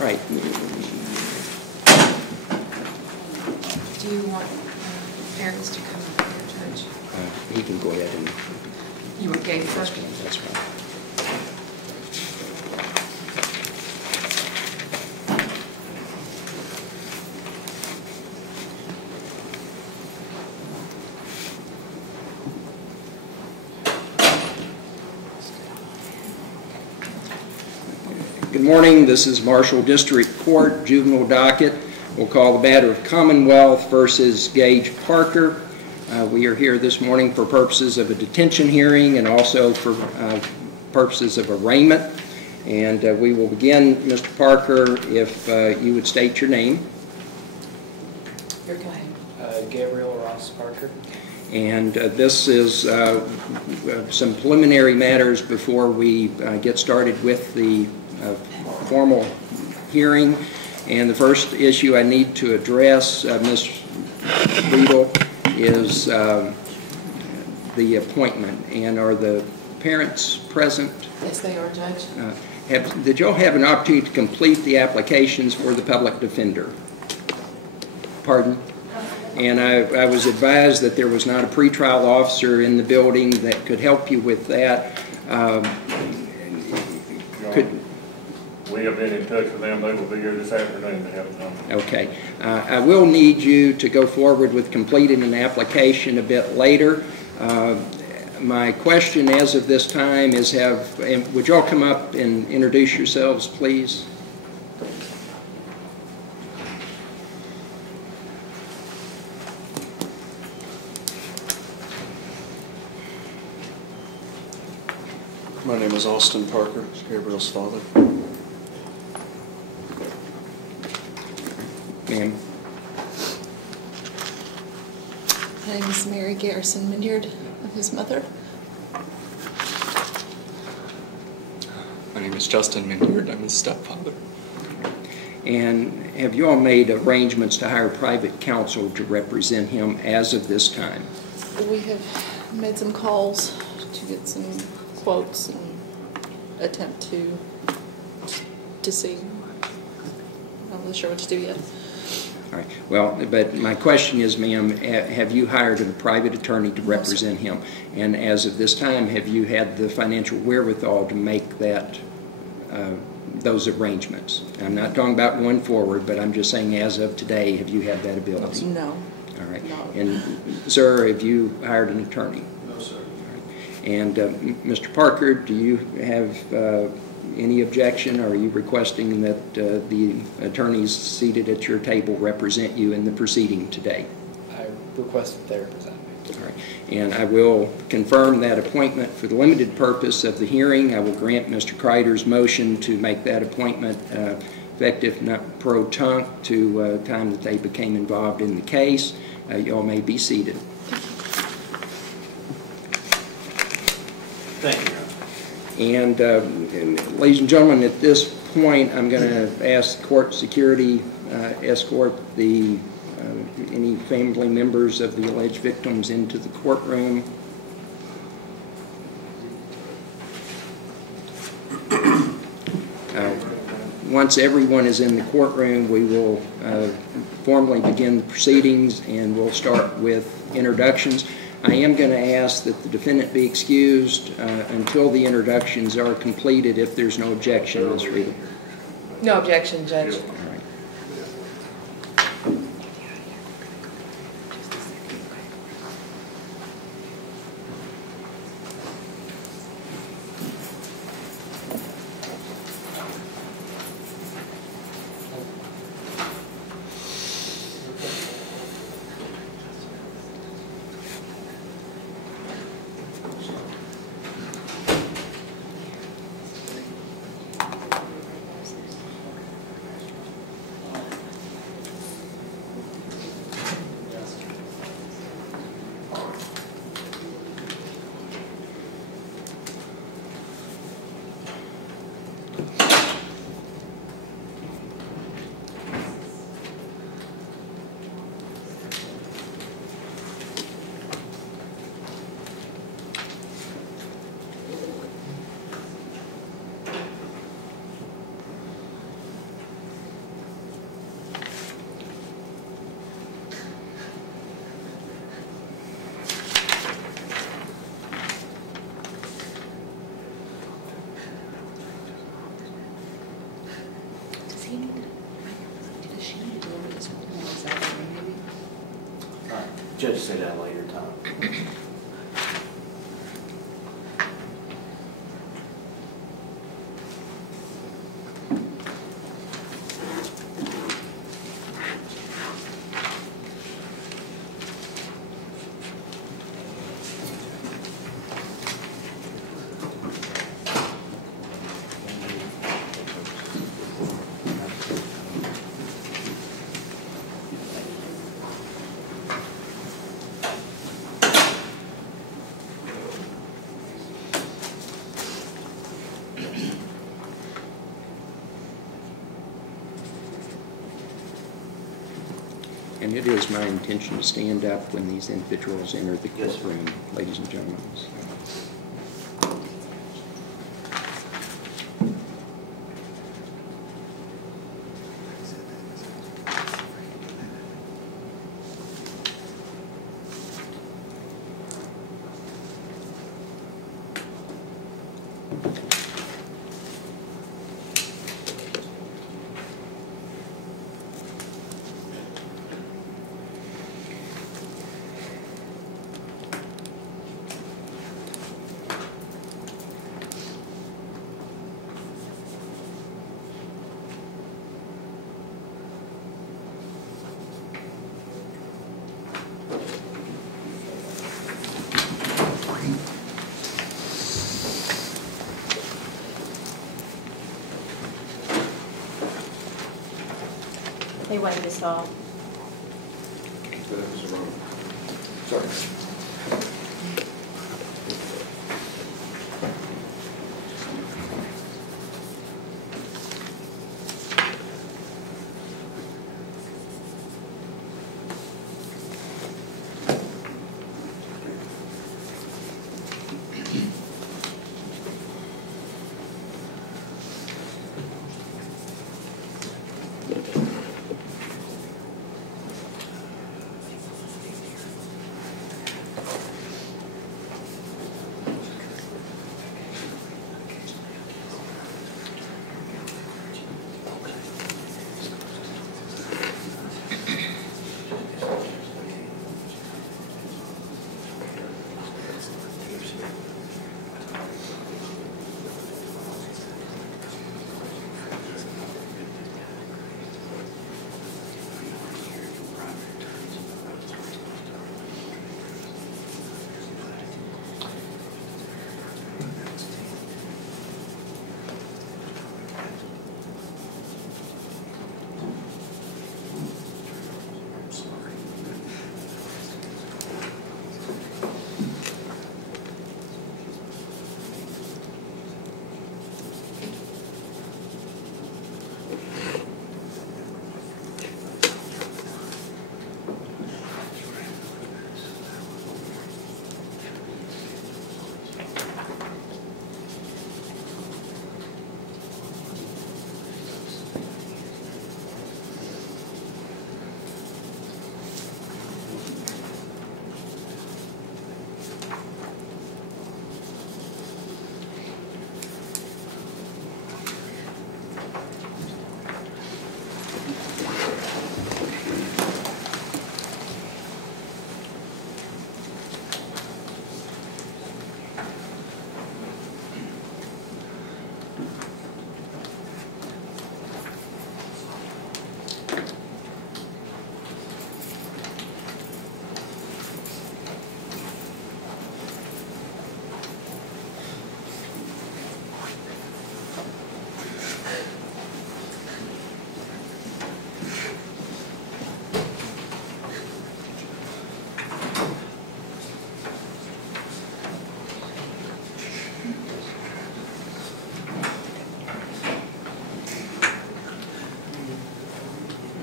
right. Do you want Harris to come up here, Judge? He can go ahead and... You want Gabe first? That's fine. Good morning. This is Marshall District Court, juvenile docket. We'll call the matter of Commonwealth versus Gage Parker. We are here this morning for purposes of a detention hearing and also for purposes of arraignment. And we will begin, Mr. Parker, if you would state your name. Go ahead. Gabriel Ross Parker. And this is some preliminary matters before we get started with the formal hearing. And the first issue I need to address, Ms. Riedel, is the appointment. And are the parents present? Yes, they are, Judge. Did y'all have an opportunity to complete the applications for the public defender? Pardon? And I was advised that there was not a pretrial officer in the building that could help you with that. We have been in touch with them. They will be here this afternoon to help them. Okay. I will need you to go forward with completing an application a bit later. My question as of this time is would y'all come up and introduce yourselves, please? My name is Austin Parker, Gabriel's father. Ma'am. My name is Mary Garrison Minyard, of his mother. My name is Justin Minyard. I'm his stepfather. And have you all made arrangements to hire private counsel to represent him as of this time? We have made some calls to get some quotes and attempt to see. I'm not really sure what to do yet. All right. Well, but my question is, ma'am, have you hired a private attorney to represent him? And as of this time, have you had the financial wherewithal to make that those arrangements? I'm not talking about going forward, but I'm just saying as of today, have you had that ability? No. All right. No. And, sir, have you hired an attorney? No, sir. And Mr. Parker, do you have any objection, or are you requesting that the attorneys seated at your table represent you in the proceeding today? I request that they represent me. All right. And I will confirm that appointment for the limited purpose of the hearing. I will grant Mr. Kreider's motion to make that appointment effective not pro tunc to time that they became involved in the case. You all may be seated. Thank you. And ladies and gentlemen, at this point, I'm going to ask court security escort any family members of the alleged victims into the courtroom. Once everyone is in the courtroom, we will formally begin the proceedings, and we'll start with introductions. I am going to ask that the defendant be excused until the introductions are completed, if there's no objection, Ms. Riedel. No objection, Judge. All right. Judge said at a later time. And it is my intention to stand up when these individuals enter the Yes, sir. courtroom, ladies and gentlemen. They waved us off. Sorry.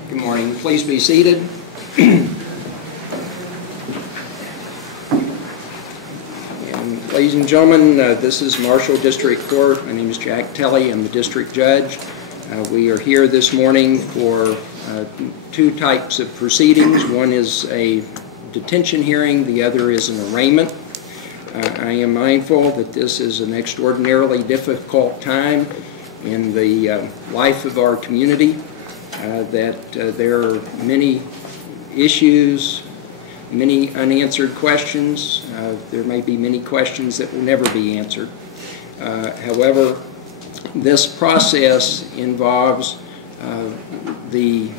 Good morning. Please be seated. And ladies and gentlemen, this is Marshall District Court. My name is Jack Telley. I'm the district judge. We are here this morning for two types of proceedings. One is a detention hearing. The other is an arraignment. I am mindful that this is an extraordinarily difficult time in the life of our community, that there are many issues many unanswered questions. There may be many questions that will never be answered. However, this process involves the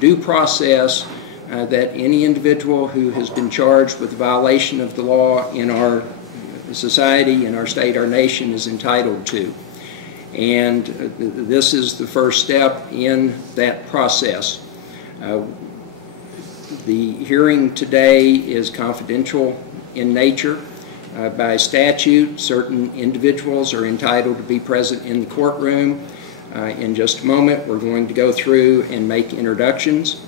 due process that any individual who has been charged with a violation of the law in our society, in our state, our nation is entitled to. And this is the first step in that process. The hearing today is confidential in nature. By statute, certain individuals are entitled to be present in the courtroom. In just a moment, we're going to go through and make introductions.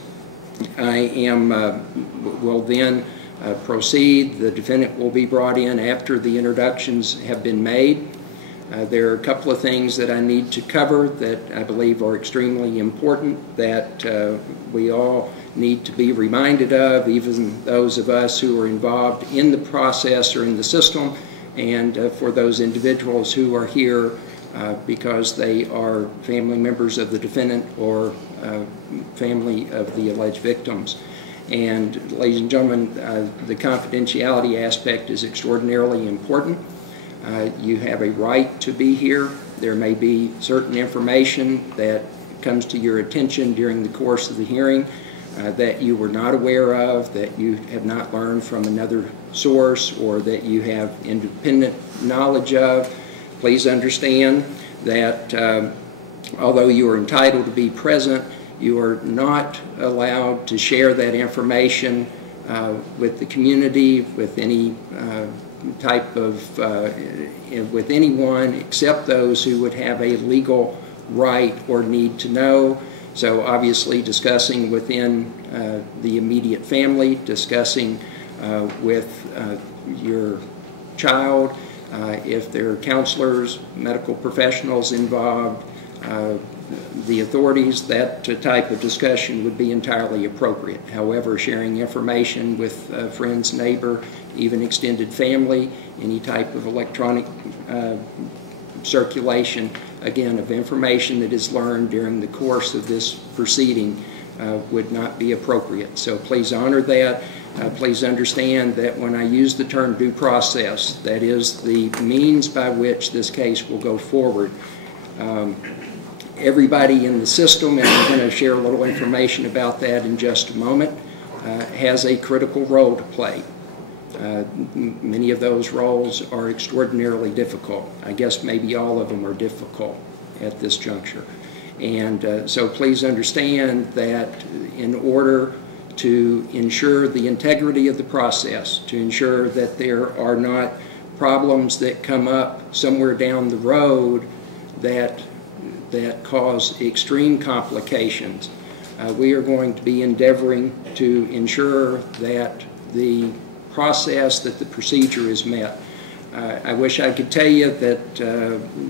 Will then proceed. The defendant will be brought in after the introductions have been made. There are a couple of things that I need to cover that I believe are extremely important that we all need to be reminded of, even those of us who are involved in the process or in the system, and for those individuals who are here because they are family members of the defendant or family of the alleged victims. And ladies and gentlemen, the confidentiality aspect is extraordinarily important. You have a right to be here. There may be certain information that comes to your attention during the course of the hearing that you were not aware of, that you have not learned from another source, or that you have independent knowledge of. Please understand that although you are entitled to be present, you are not allowed to share that information with the community, with any type of, with anyone except those who would have a legal right or need to know. So obviously discussing within the immediate family, discussing with your child, if there are counselors, medical professionals involved, the authorities, that type of discussion would be entirely appropriate. However, sharing information with friends, neighbor, even extended family, any type of electronic circulation, again, of information that is learned during the course of this proceeding would not be appropriate. So please honor that. Please understand that when I use the term due process, that is the means by which this case will go forward. Everybody in the system, and I'm going to share a little information about that in just a moment, has a critical role to play. Many of those roles are extraordinarily difficult. I guess maybe all of them are difficult at this juncture. And so please understand that in order to ensure the integrity of the process, to ensure that there are not problems that come up somewhere down the road that cause extreme complications, we are going to be endeavoring to ensure that the process, that the procedure is met. I wish I could tell you that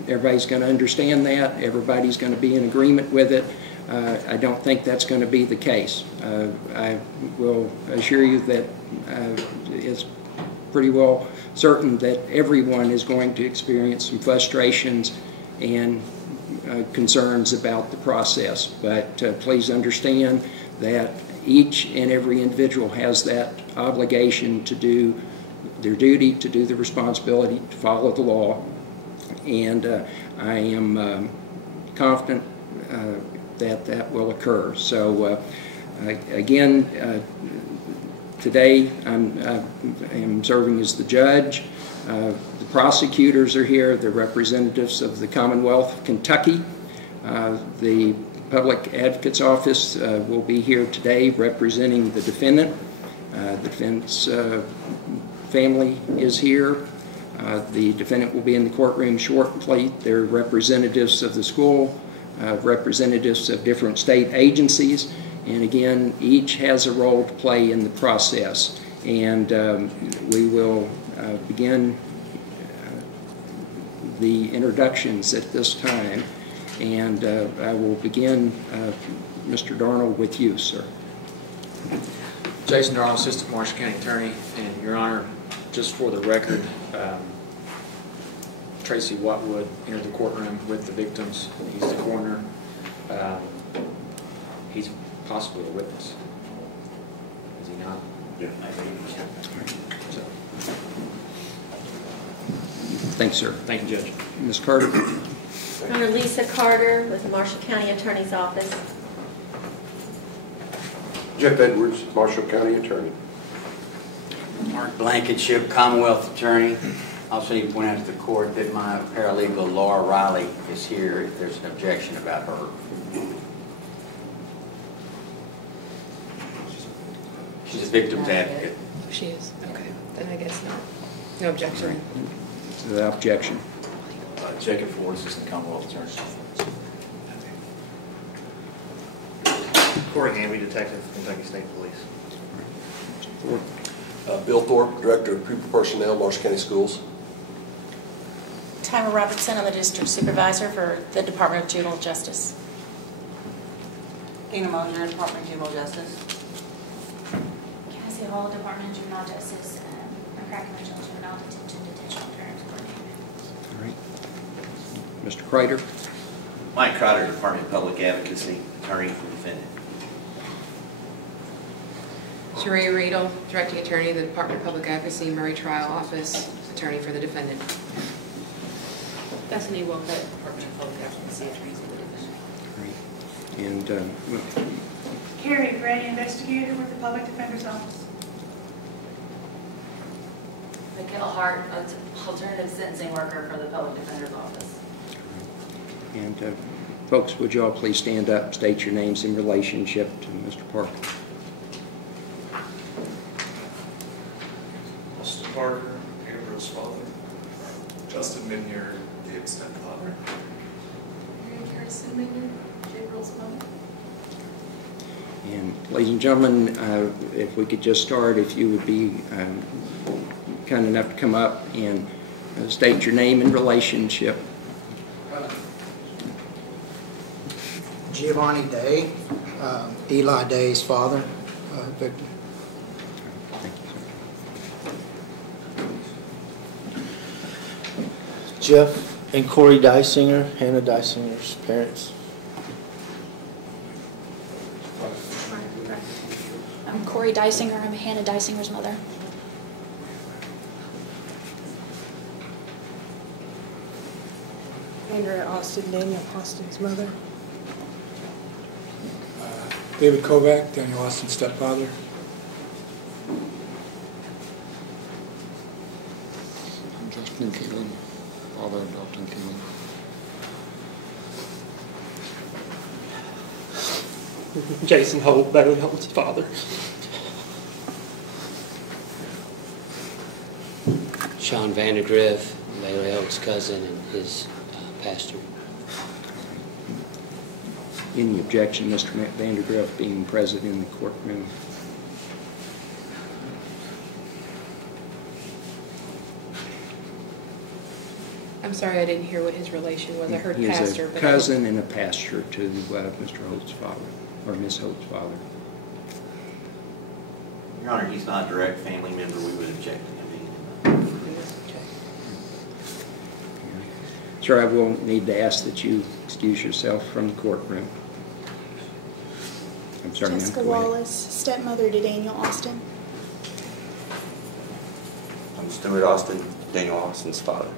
everybody's going to understand that, everybody's going to be in agreement with it. I don't think that's going to be the case. I will assure you that it's pretty well certain that everyone is going to experience some frustrations and concerns about the process. But please understand that each and every individual has that obligation to do their duty, to do the responsibility, to follow the law. And I am confident that that will occur. So again, today I am serving as the judge. The prosecutors are here, the representatives of the Commonwealth of Kentucky. The Public Advocate's Office will be here today representing the defendant. The defendant's family is here. The defendant will be in the courtroom shortly. There are representatives of the school, representatives of different state agencies, and again, each has a role to play in the process. And we will begin the introductions at this time, and I will begin, Mr. Darnell, with you, sir. Jason Darnell, Assistant Marshall County Attorney, and Your Honor, just for the record, Tracy Watwood entered the courtroom with the victims. He's the coroner. He's possibly a witness. not? Yeah. So, Thanks, sir. thank you, Judge. Ms. Carter? Your Honor, Lisa Carter with the Marshall County Attorney's Office. Jeff Edwards, Marshall County Attorney. Mark Blankenship, Commonwealth Attorney. Also need to point out to the court that my paralegal Laura Riley is here if there's an objection about her. She's a victim's advocate. She is, okay. Then I guess not. No objection. The objection. Jacob Ford, Assistant Commonwealth Attorney. Corey Hamby, Detective, Kentucky State Police. Ford. Bill Thorpe, Director of Pupil Personnel, Marshall County Schools. Tyra Robertson, I'm the District Supervisor for the Department of Juvenile Justice. Dina Mosier, Department of Juvenile Justice. Cassie Hall, Department of Juvenile Justice, and Cracker Regional Juvenile Detention Alternatives Coordinator. All right. Mr. Kreider? Mike Crowder, Department of Public Advocacy, Attorney for Defendant. Sharia Riedel, Directing Attorney, the Department of Public Advocacy, Murray Trial Office, Attorney for the Defendant. Bethany Wilcutt, Department of Public Advocacy, Attorney for the Defendant. And Carrie Gray, Investigator with the Public Defender's Office. Mikhail Hart, Alternative Sentencing Worker for the Public Defender's Office. folks, would you all please stand up, state your names in relationship to Mr. Parker. Austin Parker, Gabriel's father. Justin Minyard, Gabe's stepfather. Mary Harrison Minion, Gabriel's mother. And ladies and gentlemen, if we could just start, if you would be kind enough to come up and state your name and relationship. Giovanni Day, Eli Day's father, victim. Thank you, sir. Jeff and Corey Dysinger, Hannah Dysinger's parents. I'm Corey Dysinger. I'm Hannah Dysinger's mother. Andrea Austin, Daniel Austin's mother. David Kovac, Daniel Austin's stepfather. Justin Keelan, father of Dalton Keelan. Jason Holt, Beverly Holt's father. Sean Vandergriff, Bailey Holt's cousin and his pastor. Any objection, Mr. Vandergriff being present in the courtroom? I'm sorry, I didn't hear what his relation was. I heard pastor. He's a cousin and a pastor to Mr. Holt's father, or Miss Holt's father. Your Honor, he's not a direct family member. We would object to him being. Sir, I will need to ask that you excuse yourself from the courtroom. I'm sorry, ma'am. Jessica Go ahead. Wallace, stepmother to Daniel Austin. I'm Stuart Austin, Daniel Austin's father.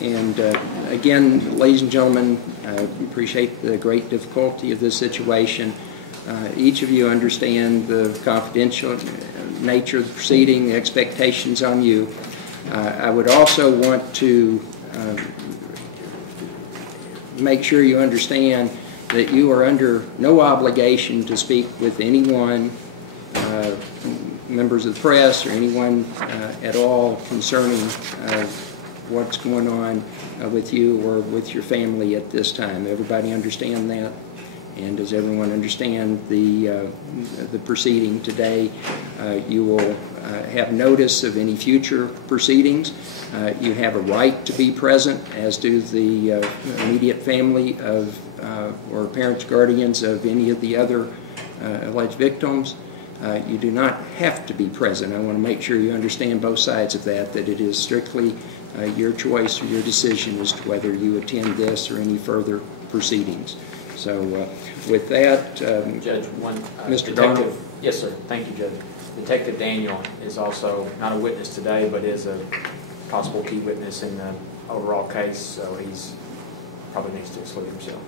And again, ladies and gentlemen, I appreciate the great difficulty of this situation. Each of you understand the confidential nature of the proceeding, the expectations on you. I would also want to make sure you understand that you are under no obligation to speak with anyone, members of the press or anyone at all concerning what's going on with you or with your family at this time. Everybody understand that? And does everyone understand the proceeding today? You will have notice of any future proceedings. You have a right to be present, as do the immediate family of or parents, guardians of any of the other alleged victims. You do not have to be present. I want to make sure you understand both sides of that, that it is strictly your choice or your decision as to whether you attend this or any further proceedings. So with that, Judge, one Mr. detective. Darnold. Yes, sir. Thank you, Judge. Detective Daniel is also not a witness today, but is a possible key witness in the overall case, so he's probably needs to exclude himself.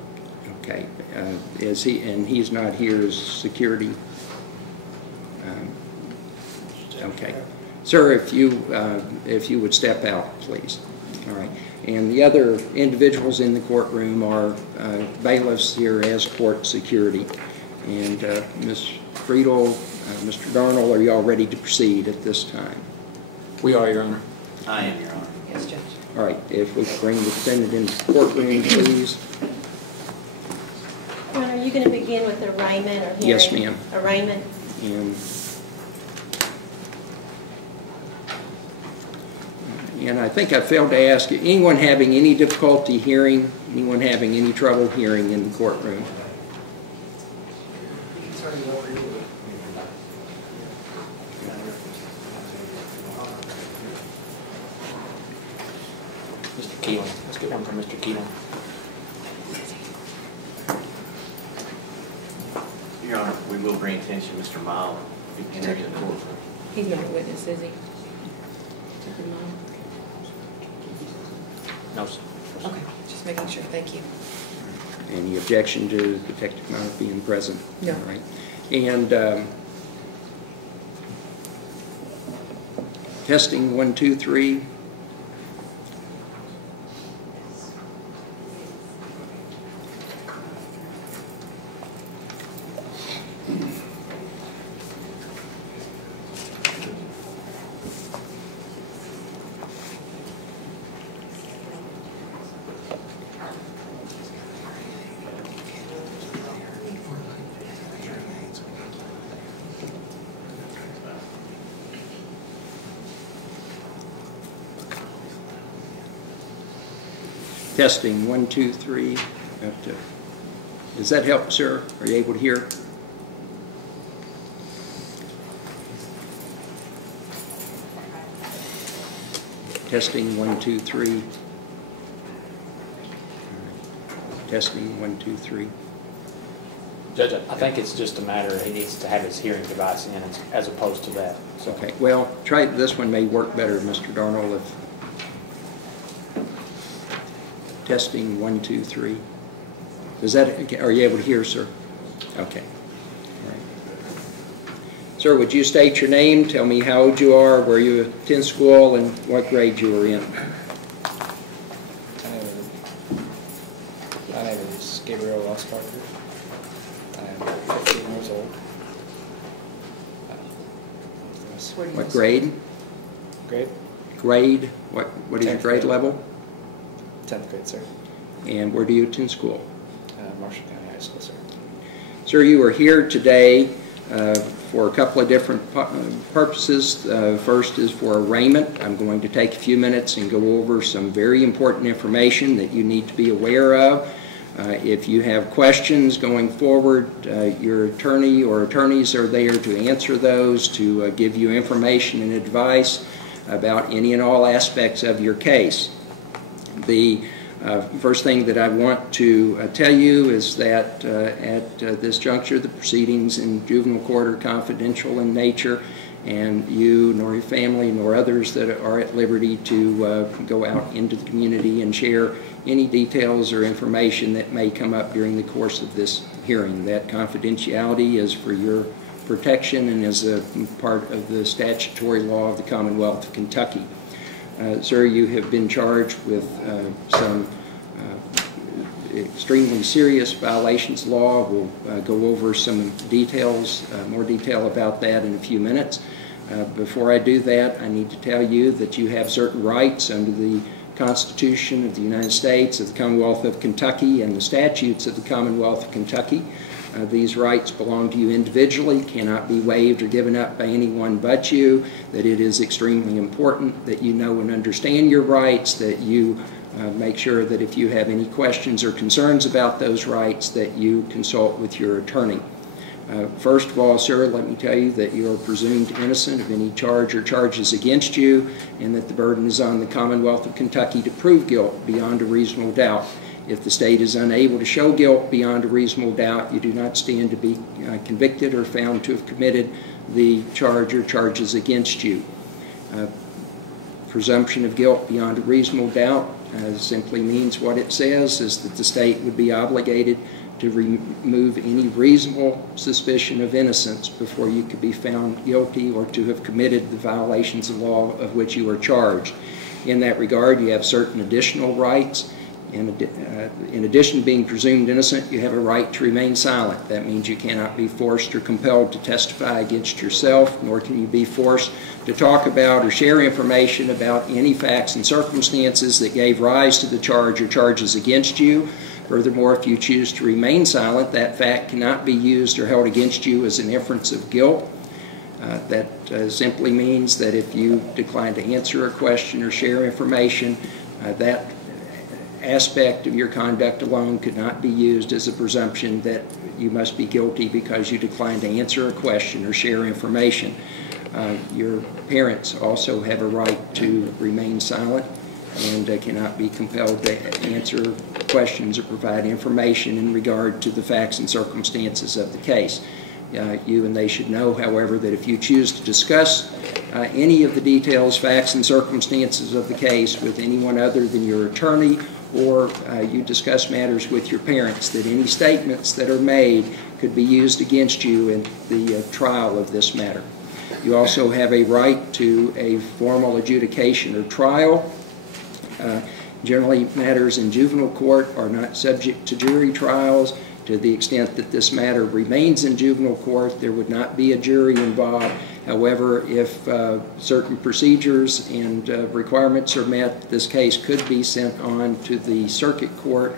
Okay. Is he, and he's not here as security? Okay. Sir, if you would step out, please. All right. And the other individuals in the courtroom are bailiffs here as court security. And Ms. Friedel, Mr. Darnold, are you all ready to proceed at this time? We are, Your Honor. I am, Your Honor. Yes, Judge. All right. If we could bring the defendant into the courtroom, please. Your Honor, are you going to begin with arraignment or hearing? Yes, ma'am. Arraignment. And I think I failed to ask, anyone having any difficulty hearing, anyone having any trouble hearing in the courtroom? Mr. Keelan. Let's get one from Mr. Keelan. Your Honor, we will bring attention to Mr. Mile enter the courtroom. He's not a witness, is he? No, sir. Okay, just making sure. Thank you. Any objection to Detective Mount being present? No. All right. And testing 1, 2, 3. Testing 1, 2, 3. Does that help, sir? Are you able to hear? Testing 1, 2, 3. Testing 1, 2, 3. Judge, I think it's just a matter he needs to have his hearing device in as opposed to that. So. Okay. Well, try this one. May work better, Mr. Darnold. If testing 1, 2, 3. Does that? Are you able to hear, sir? Okay. All right. Sir, would you state your name? Tell me how old you are, where you attend school, and what grade you were in. My name is Gabriel Losparker. I'm 15 years old. What grade? Grade? Grade. What is your grade level? 10th grade, sir. And where do you attend school? Marshall County High School, sir. Sir, you are here today for a couple of different purposes. First is for arraignment. I'm going to take a few minutes and go over some very important information that you need to be aware of. If you have questions going forward, your attorney or attorneys are there to answer those, to give you information and advice about any and all aspects of your case. The first thing that I want to tell you is that at this juncture, the proceedings in juvenile court are confidential in nature, and you nor your family nor others that are at liberty to go out into the community and share any details or information that may come up during the course of this hearing. That confidentiality is for your protection and is a part of the statutory law of the Commonwealth of Kentucky. Sir, you have been charged with some extremely serious violations of law. We'll go over some details, more detail about that in a few minutes. Before I do that, I need to tell you that you have certain rights under the Constitution of the United States, of the Commonwealth of Kentucky, and the statutes of the Commonwealth of Kentucky. These rights belong to you individually, cannot be waived or given up by anyone but you, that it is extremely important that you know and understand your rights, that you make sure that if you have any questions or concerns about those rights that you consult with your attorney. First of all, sir, let me tell you that you are presumed innocent of any charge or charges against you, and that the burden is on the Commonwealth of Kentucky to prove guilt beyond a reasonable doubt. If the state is unable to show guilt beyond a reasonable doubt, you do not stand to be convicted or found to have committed the charge or charges against you. Presumption of guilt beyond a reasonable doubt simply means what it says is that the state would be obligated to remove any reasonable suspicion of innocence before you could be found guilty or to have committed the violations of law of which you are charged. In that regard, you have certain additional rights. In addition to being presumed innocent, you have a right to remain silent. That means you cannot be forced or compelled to testify against yourself, nor can you be forced to talk about or share information about any facts and circumstances that gave rise to the charge or charges against you. Furthermore, if you choose to remain silent, that fact cannot be used or held against you as an inference of guilt. That simply means that if you decline to answer a question or share information, that aspect of your conduct alone could not be used as a presumption that you must be guilty because you declined to answer a question or share information. Your parents also have a right to remain silent and cannot be compelled to answer questions or provide information in regard to the facts and circumstances of the case. You and they should know, however, that if you choose to discuss any of the details, facts, and circumstances of the case with anyone other than your attorney, or you discuss matters with your parents, that any statements that are made could be used against you in the trial of this matter. You also have a right to a formal adjudication or trial. Generally, matters in juvenile court are not subject to jury trials. To the extent that this matter remains in juvenile court, there would not be a jury involved. However, if certain procedures and requirements are met, this case could be sent on to the circuit court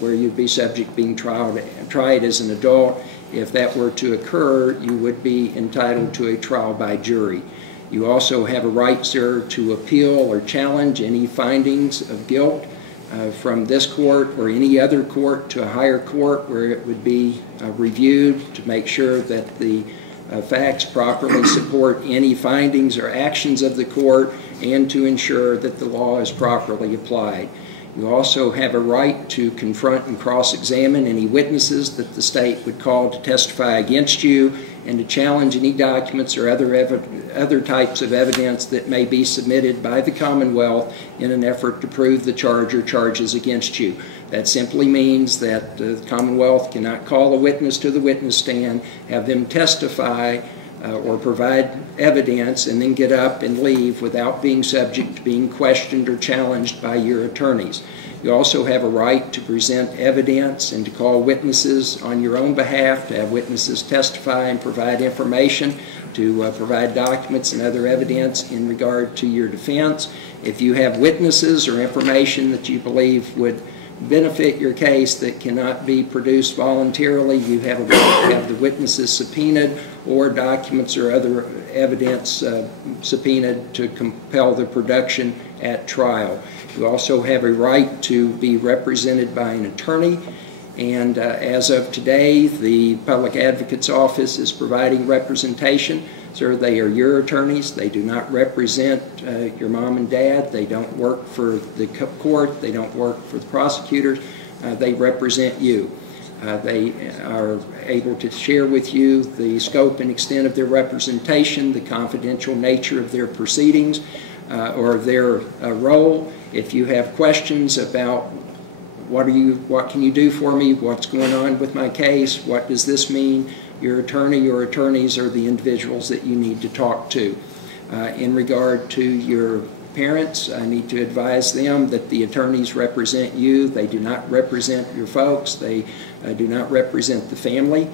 where you'd be subject to being tried as an adult. If that were to occur, you would be entitled to a trial by jury. You also have a right, sir, to appeal or challenge any findings of guilt from this court or any other court to a higher court where it would be reviewed to make sure that the facts properly support any findings or actions of the court and to ensure that the law is properly applied. You also have a right to confront and cross-examine any witnesses that the state would call to testify against you and to challenge any documents or other types of evidence that may be submitted by the Commonwealth in an effort to prove the charge or charges against you. That simply means that the Commonwealth cannot call a witness to the witness stand, have them testify or provide evidence, and then get up and leave without being subject to being questioned or challenged by your attorneys. You also have a right to present evidence and to call witnesses on your own behalf, to have witnesses testify and provide information, to provide documents and other evidence in regard to your defense. If you have witnesses or information that you believe would benefit your case that cannot be produced voluntarily, you have a right to have the witnesses subpoenaed or documents or other evidence subpoenaed to compel the production at trial. You also have a right to be represented by an attorney, and as of today, the Public Advocate's Office is providing representation. Sir, they are your attorneys. They do not represent your mom and dad. They don't work for the court. They don't work for the prosecutors. They represent you. They are able to share with you the scope and extent of their representation, the confidential nature of their proceedings, or their role. If you have questions about what can you do for me, what's going on with my case, what does this mean, your attorney or attorneys are the individuals that you need to talk to. In regard to your parents, I need to advise them that the attorneys represent you. They do not represent your folks. They do not represent the family.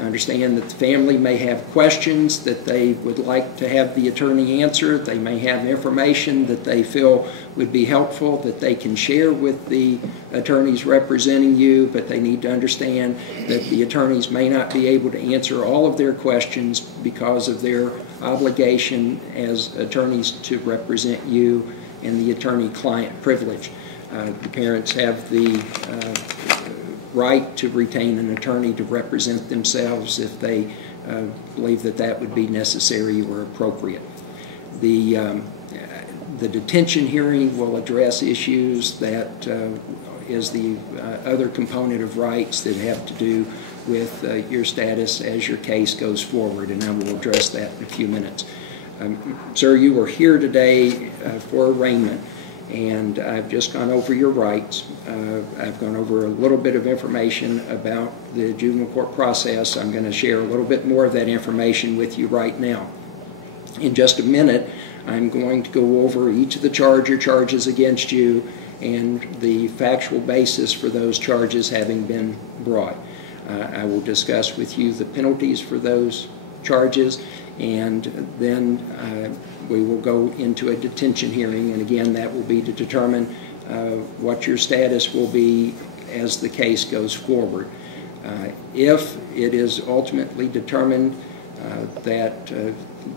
Understand that the family may have questions that they would like to have the attorney answer. They may have information that they feel would be helpful that they can share with the attorneys representing you, but they need to understand that the attorneys may not be able to answer all of their questions because of their obligation as attorneys to represent you and the attorney-client privilege. The parents have the right to retain an attorney to represent themselves if they believe that that would be necessary or appropriate. The detention hearing will address issues that is the other component of rights that have to do with your status as your case goes forward, and I will address that in a few minutes. Sir, you are here today for arraignment, and I've just gone over your rights. I've gone over a little bit of information about the juvenile court process. I'm going to share a little bit more of that information with you right now. In just a minute, I'm going to go over each of the charges against you and the factual basis for those charges having been brought. I will discuss with you the penalties for those charges, and then we will go into a detention hearing, and again that will be to determine what your status will be as the case goes forward. If it is ultimately determined that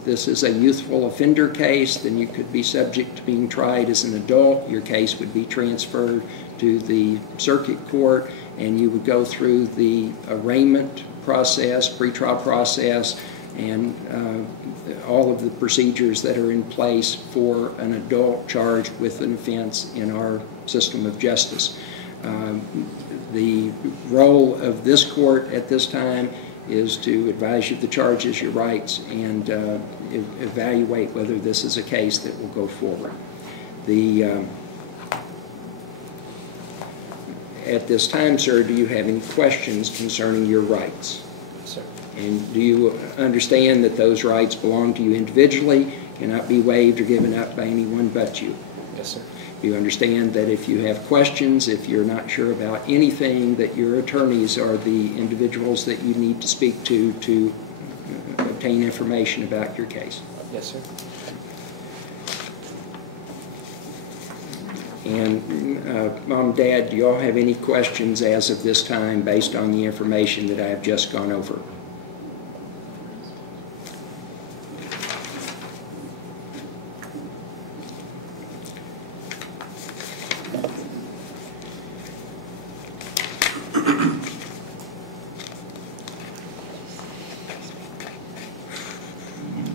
this is a youthful offender case, then you could be subject to being tried as an adult. Your case would be transferred to the circuit court, and you would go through the arraignment process, pretrial process, and all of the procedures that are in place for an adult charged with an offense in our system of justice. The role of this court at this time is to advise you of the charges, your rights, and evaluate whether this is a case that will go forward. At this time, sir, do you have any questions concerning your rights? Sir. And do you understand that those rights belong to you individually, cannot be waived or given up by anyone but you? Yes, sir. Do you understand that if you have questions, if you're not sure about anything, that your attorneys are the individuals that you need to speak to obtain information about your case? Yes, sir. And Mom, Dad, do you all have any questions as of this time based on the information that I have just gone over?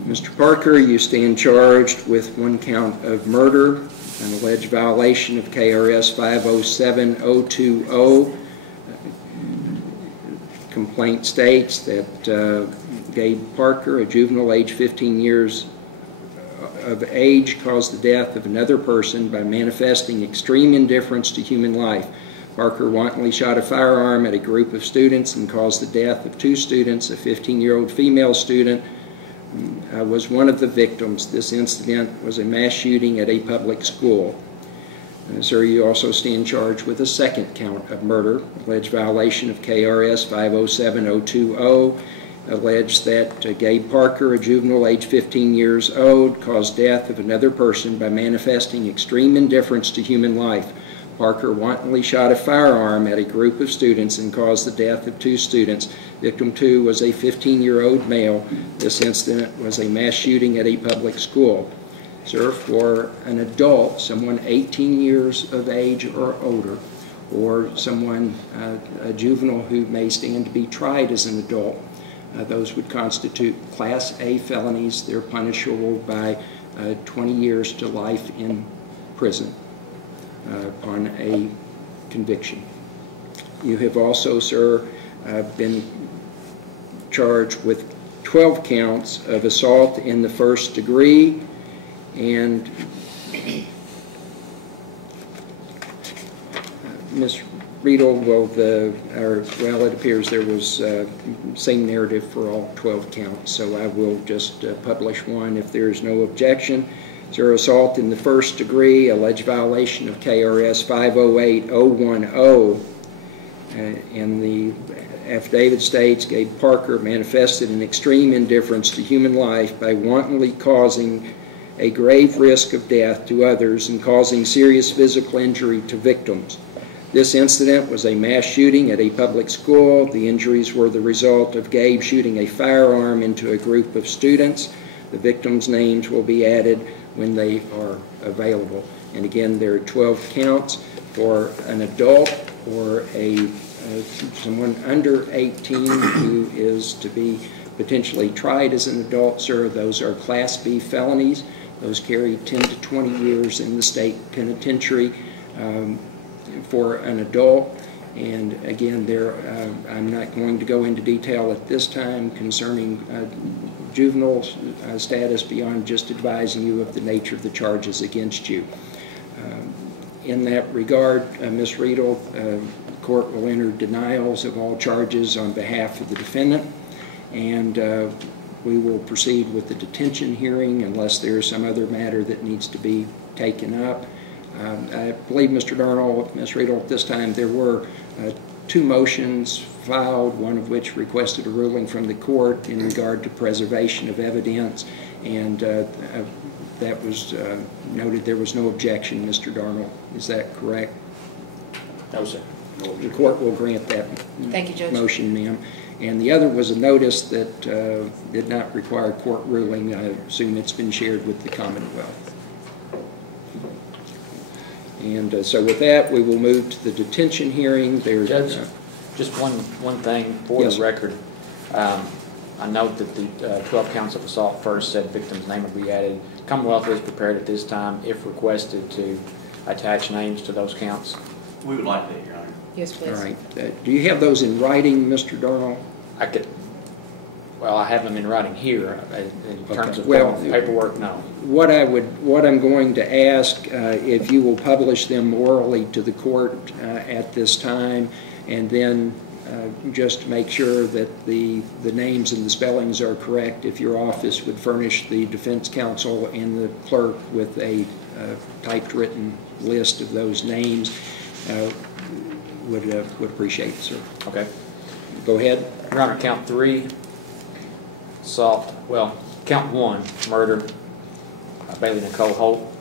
Mr. Parker, you stand charged with one count of murder, an alleged violation of KRS 507020. Complaint states that Gabe Parker, a juvenile age 15 years of age, caused the death of another person by manifesting extreme indifference to human life. Parker wantonly shot a firearm at a group of students and caused the death of two students. A 15-year-old female student was one of the victims. This incident was a mass shooting at a public school. Sir, you also stand charged with a second count of murder, alleged violation of KRS 507020, alleged that Gabe Parker, a juvenile age 15 years old, caused death of another person by manifesting extreme indifference to human life. Parker wantonly shot a firearm at a group of students and caused the death of two students. Victim 2 was a 15-year-old male. This incident was a mass shooting at a public school. Sir, for an adult, someone 18 years of age or older, or someone, a juvenile who may stand to be tried as an adult, those would constitute Class A felonies. They're punishable by 20 years to life in prison on a conviction. You have also, sir, been charged with 12 counts of assault in the first degree, and Ms. Riedel, well, it appears there was same narrative for all 12 counts, so I will just publish one if there is no objection. Sir, assault in the first degree, alleged violation of KRS 508010, and the affidavit states Gabe Parker manifested an extreme indifference to human life by wantonly causing a grave risk of death to others and causing serious physical injury to victims. This incident was a mass shooting at a public school. The injuries were the result of Gabe shooting a firearm into a group of students. The victims' names will be added when they are available. And again, there are 12 counts for an adult or a someone under 18 who is to be potentially tried as an adult, sir. Those are Class B felonies. Those carry 10 to 20 years in the state penitentiary for an adult. And again, I'm not going to go into detail at this time concerning juvenile status beyond just advising you of the nature of the charges against you. In that regard, Ms. Riedel, the court will enter denials of all charges on behalf of the defendant, and we will proceed with the detention hearing unless there is some other matter that needs to be taken up. I believe, Mr. Darnell, Ms. Riedel, at this time there were 2 motions filed, one of which requested a ruling from the court in regard to preservation of evidence, and that was noted there was no objection, Mr. Darnell. Is that correct? No, sir. The court will grant that Thank you, Judge. motion, ma'am. And the other was a notice that did not require court ruling. I assume it's been shared with the Commonwealth. And so with that, we will move to the detention hearing. Judge, just one thing for the record. I note that the 12 counts of assault first said victim's name would be added. Commonwealth is prepared at this time, if requested, to attach names to those counts. We would like that, Your Honor. Yes, please. All right. Do you have those in writing, Mr. Darnell? Well, I have them in writing here. In terms of paperwork, no. What I'm going to ask, if you will publish them orally to the court at this time, and then just make sure that the names and the spellings are correct. If your office would furnish the defense counsel and the clerk with a typed written list of those names, would appreciate it, sir. Okay. Go ahead. Your Honor, count 3, assault. Well, count 1, murder, Bailey Nicole Holt.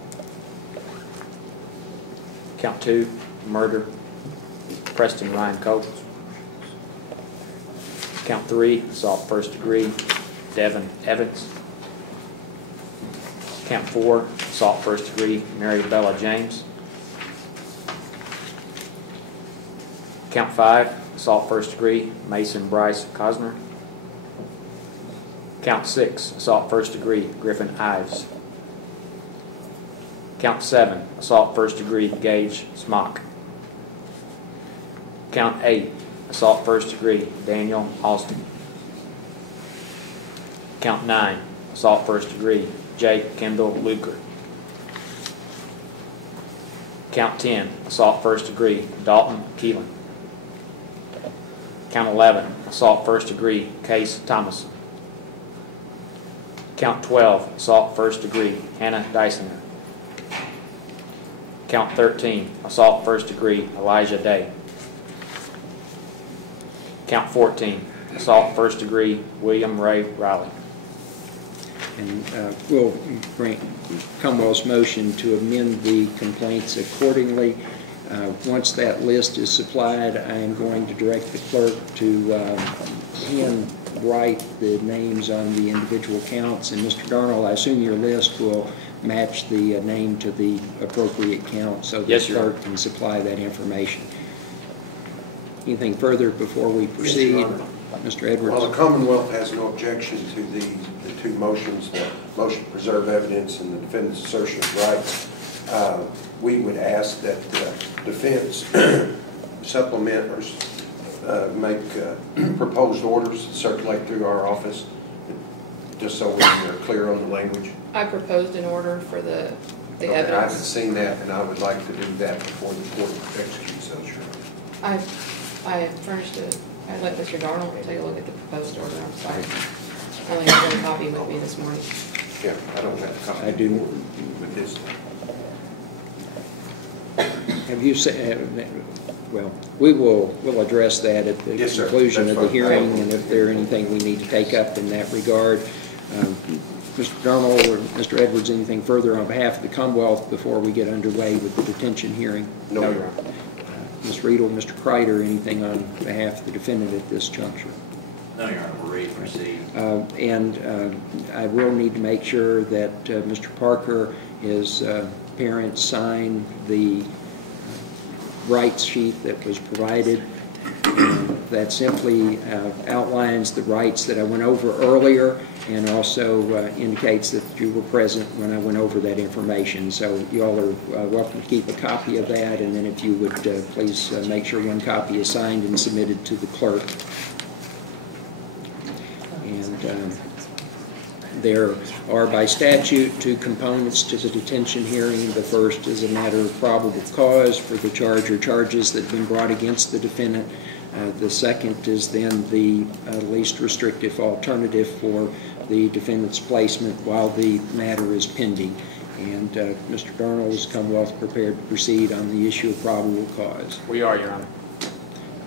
Count 2, murder, Preston Ryan Coates. Count 3, assault first degree, Devin Evans. Count 4, assault first degree, Mary Bella James. Count 5, assault first degree, Mason Bryce Cosner. Count 6, assault first degree, Griffin Ives. Count 7, assault first degree, Gage Smock. Count 8, assault first degree, Daniel Austin. Count 9, assault first degree, Jake Kendall Luker. Count 10, assault first degree, Dalton Keelan. Count 11, assault first degree, Case Thomason. Count 12, assault first degree, Hannah Dysinger. Count 13, assault first degree, Elijah Day. Count 14, assault first degree, William Ray Riley. And we'll grant Commonwealth's motion to amend the complaints accordingly. Once that list is supplied, I am going to direct the clerk to handwrite the names on the individual counts. And Mr. Darnell, I assume your list will match the name to the appropriate count so the clerk can supply that information. Anything further before we proceed? Yes, Mr. Edwards. Well, the Commonwealth has no objection to the 2 motions, the motion to preserve evidence and the defendant's assertion of rights. We would ask that defense supplement or make proposed orders circulate through our office, just so we're clear on the language. I proposed an order for the Okay, evidence. I haven't seen that, and I would like to do that before the court executes those. I furnished it. I let Mr. Darnell take a look at the proposed order. I'm sorry. I only have one copy with me this morning. Yeah, I don't have a copy. I do. With this. Have you said, well, we'll address that at the conclusion of the hearing, and if there anything we need to take up in that regard. Mr. Darnell or Mr. Edwards, anything further on behalf of the Commonwealth before we get underway with the detention hearing? No, Your Honor. Ms. Riedel, Mr. Kreider, anything on behalf of the defendant at this juncture? No, Your Honor, we're ready to proceed. And I will need to make sure that Mr. Parker, his parents, sign the rights sheet that was provided. And that simply outlines the rights that I went over earlier and also indicates that you were present when I went over that information. So you all are welcome to keep a copy of that, and then if you would please make sure one copy is signed and submitted to the clerk. And there are by statute 2 components to the detention hearing. The first is a matter of probable cause for the charge or charges that have been brought against the defendant. The second is then the least restrictive alternative for the defendant's placement while the matter is pending. And Mr. Darnell, is Commonwealth prepared to proceed on the issue of probable cause? We are, Your Honor.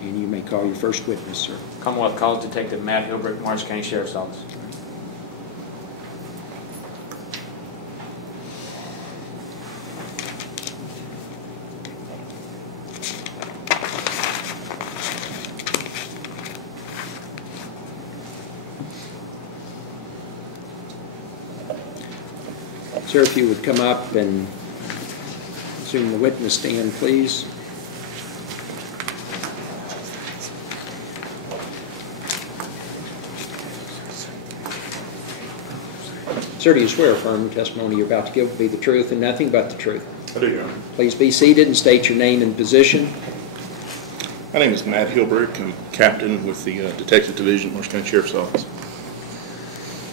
And you may call your first witness, sir. Commonwealth calls Detective Matt Hilbrick, Marshall County Sheriff's Office. Sir, if you would come up and assume the witness stand, please. Sir, do you swear affirm the testimony you're about to give will be the truth and nothing but the truth? I do, Your Honor. Please be seated and state your name and position. My name is Matt Hilbrick. I'm captain with the Detective Division, Marshall County Sheriff's Office.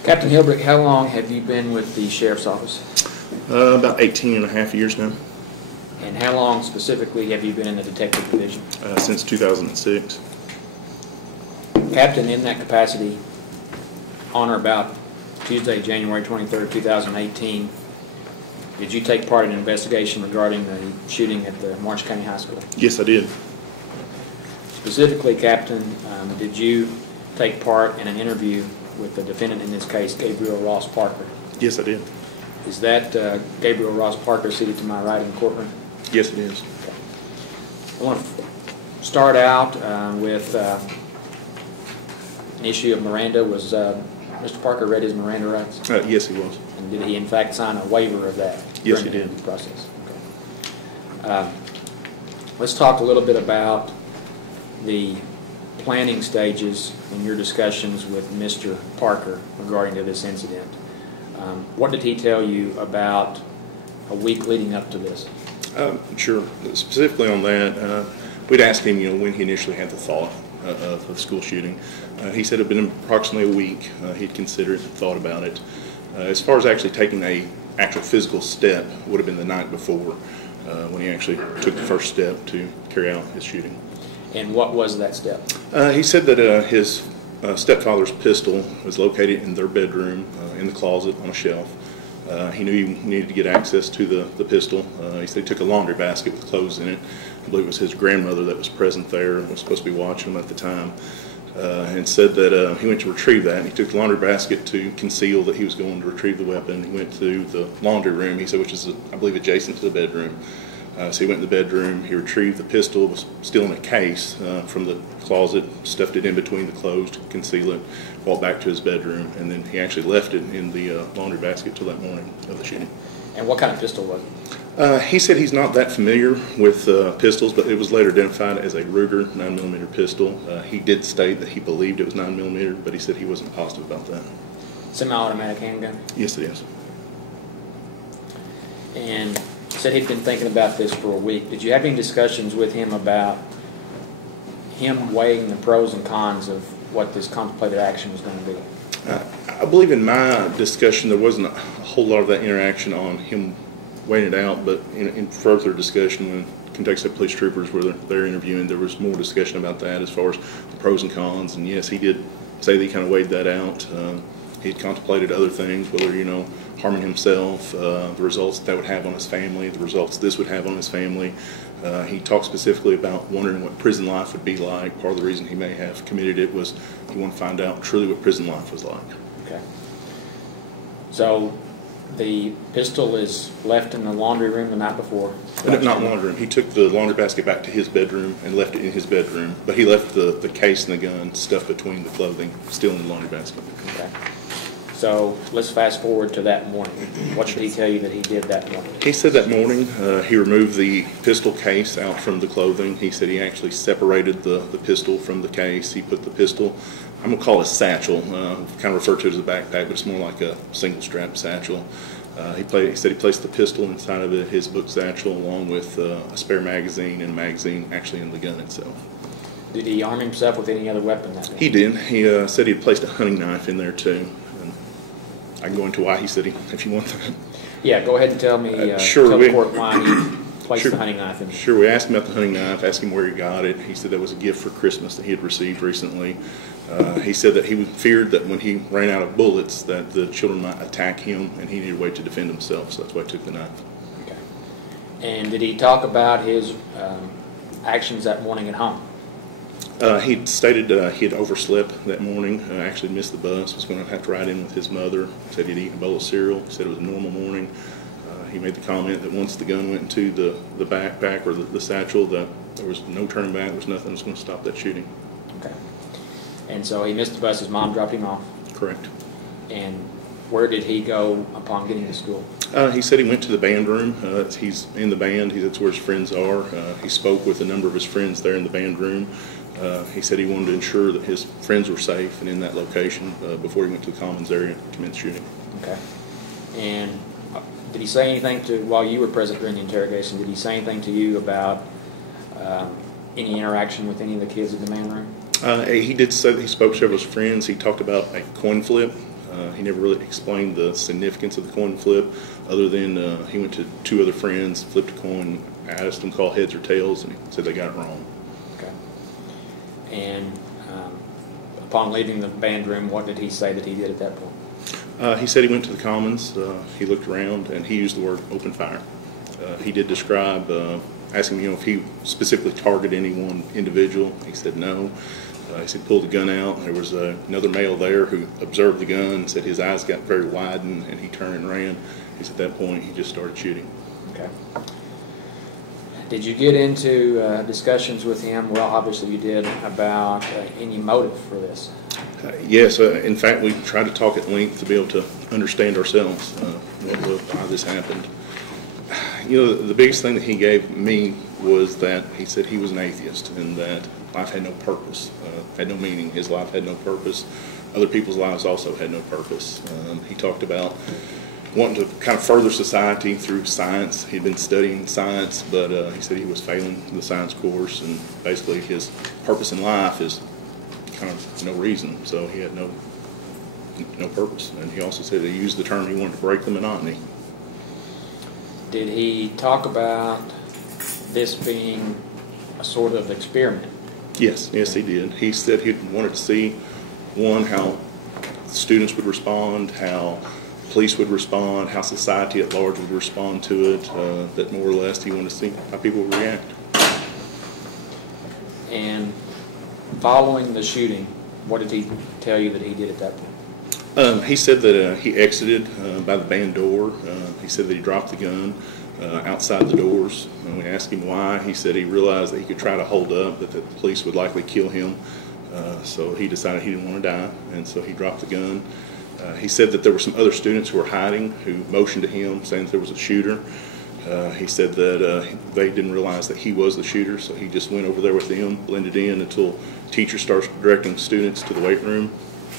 Captain Hilbrick, how long have you been with the Sheriff's Office? About 18 and a half years now. And how long specifically have you been in the Detective Division? Since 2006. Captain, in that capacity, on or about Tuesday, January 23rd, 2018, did you take part in an investigation regarding the shooting at the Marshall County High School? Yes, I did. Specifically, Captain, did you take part in an interview with the defendant in this case, Gabriel Ross Parker? Yes, I did. Is that Gabriel Ross Parker seated to my right in the courtroom? Yes, it is. Okay. I want to start out with an issue of Miranda. Was Mr. Parker read his Miranda rights? Yes, he was. And did he in fact sign a waiver of that? Yes, he did. During the process. Okay. Let's talk a little bit about the planning stages in your discussions with Mr. Parker regarding to this incident. What did he tell you about a week leading up to this? Sure. Specifically on that, we'd asked him, when he initially had the thought of the school shooting. He said it had been approximately a week. He'd considered it and thought about it. As far as actually taking a actual physical step, would have been the night before when he actually took the first step to carry out his shooting. And what was that step? He said that his stepfather's pistol was located in their bedroom in the closet on a shelf. He knew he needed to get access to the pistol. He said he took a laundry basket with clothes in it. I believe it was his grandmother that was present there and was supposed to be watching him at the time. And said that he went to retrieve that, and he took the laundry basket to conceal that he was going to retrieve the weapon. He went to the laundry room, he said, which is, I believe, adjacent to the bedroom. So he went in the bedroom, he retrieved the pistol, was still in a case from the closet, stuffed it in between the clothes to conceal it, walked back to his bedroom, and then he actually left it in the laundry basket till that morning of the shooting. And what kind of pistol was it? He said he's not that familiar with pistols, but it was later identified as a Ruger 9mm pistol. He did state that he believed it was 9mm, but he said he wasn't positive about that. Semi-automatic handgun? Yes, it is. And said he'd been thinking about this for a week. Did you have any discussions with him about him weighing the pros and cons of what this contemplated action was going to be? I believe in my discussion there wasn't a whole lot of that interaction on him weighing it out, but in further discussion when Kentucky State Police troopers were there interviewing, there was more discussion about that as far as the pros and cons. And yes, he did say that he kind of weighed that out. He'd contemplated other things, whether, harming himself, the results that would have on his family, the results this would have on his family. He talked specifically about wondering what prison life would be like. Part of the reason he may have committed it was he wanted to find out truly what prison life was like. Okay. So the pistol is left in the laundry room the night before? Not laundry room. He took the laundry basket back to his bedroom and left it in his bedroom, but he left the case and the gun stuffed between the clothing, still in the laundry basket. Okay. So let's fast forward to that morning. What did he tell you that he did that morning? He said that morning he removed the pistol case out from the clothing. He said he actually separated the pistol from the case. He put the pistol, I'm going to call it a satchel, kind of referred to it as a backpack, but it's more like a single strap satchel. He said he placed the pistol inside of his book satchel along with a spare magazine and a magazine actually in the gun itself. Did he arm himself with any other weapon that day? He did. He said he had placed a hunting knife in there too. And I can go into why he said if you want that. Yeah, go ahead and tell me, sure, tell the court why he placed the hunting knife in there. Sure, we asked him about the hunting knife, asked him where he got it. He said that was a gift for Christmas that he had received recently. He said that he feared that when he ran out of bullets that the children might attack him and he needed a way to defend himself, so that's why he took the knife. Okay. And did he talk about his actions that morning at home? He stated he had overslept that morning, actually missed the bus, was going to have to ride in with his mother, said he'd eaten a bowl of cereal, said it was a normal morning. He made the comment that once the gun went into the backpack or the satchel, that there was no turning back, there was nothing that was going to stop that shooting. Okay. And so he missed the bus, his mom dropped him off? Correct. And where did he go upon getting to school? He said he went to the band room. He's in the band. That's where his friends are. He spoke with a number of his friends there in the band room. He said he wanted to ensure that his friends were safe and in that location before he went to the Commons area to commence shooting. Okay. And did he say anything while you were present during the interrogation, did he say anything to you about any interaction with any of the kids in the band room? He did say that he spoke to several of his friends. He talked about a coin flip. He never really explained the significance of the coin flip other than he went to two other friends, flipped a coin, asked them to call heads or tails, and he said they got it wrong. Okay. And upon leaving the band room, what did he say that he did at that point? He said he went to the Commons, he looked around, and he used the word open fire. He did describe, asking if he specifically targeted any one individual. He said no. He said pulled the gun out, and there was another male there who observed the gun and said his eyes got very widened and he turned and ran. He said at that point he just started shooting. Okay. Did you get into discussions with him, well obviously you did, about any motive for this? Yes, in fact we tried to talk at length to be able to understand ourselves why this happened. You know, the biggest thing that he gave me was that he said he was an atheist and that life had no purpose, had no meaning. His life had no purpose. Other people's lives also had no purpose. He talked about wanting to kind of further society through science. He'd been studying science, but he said he was failing the science course, and basically his purpose in life is kind of no reason, so he had no purpose. And he also said he used the term he wanted to break the monotony. Did he talk about this being a sort of experiment? Yes, he did. He said he wanted to see, one, how students would respond, how police would respond, how society at large would respond to it, that more or less he wanted to see how people would react. And following the shooting, what did he tell you that he did at that point? He said that he exited by the band door. He said that he dropped the gun outside the doors. When we asked him why, he said he realized that he could try to hold up, that the police would likely kill him. So he decided he didn't want to die, and so he dropped the gun. He said that there were some other students who were hiding who motioned to him saying that there was a shooter. He said that they didn't realize that he was the shooter, so he just went over there with them, blended in until teachers started directing students to the weight room.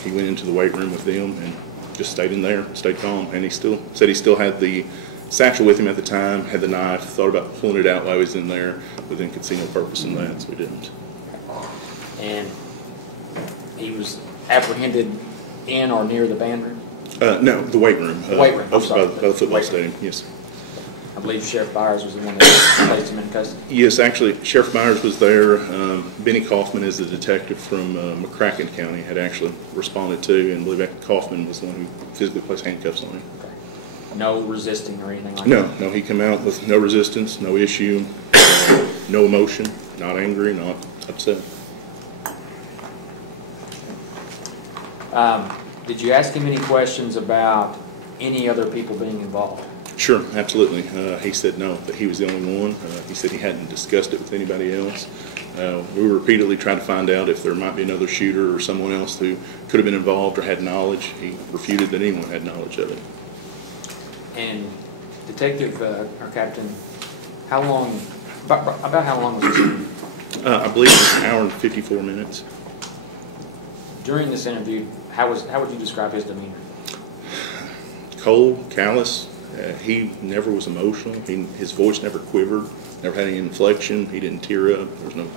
He went into the weight room with them and just stayed in there, stayed calm, and he still said he still had the satchel with him at the time, had the knife, thought about pulling it out while he was in there, but then could see no purpose in that, so he didn't. And he was apprehended in or near the band room? No, the weight room. The weight room, I'm sorry. By the football stadium, yes. I believe Sheriff Byers was the one that placed him in custody. Yes, actually, Sheriff Byers was there. Benny Kaufman is the detective from McCracken County, had actually responded to, and I believe Kaufman was the one who physically placed handcuffs on him. Okay. No resisting or anything like that? No, he came out with no resistance, no issue, no emotion, not angry, not upset. Did you ask him any questions about any other people being involved? Sure, absolutely. He said no, that he was the only one. He said he hadn't discussed it with anybody else. We repeatedly tried to find out if there might be another shooter or someone else who could have been involved or had knowledge. He refuted that anyone had knowledge of it. And Detective, or Captain, how long, about how long was this interview? I believe it was an hour and 54 minutes. During this interview, how would you describe his demeanor? Cold, callous. He never was emotional. His voice never quivered, never had any inflection. He didn't tear up. There was no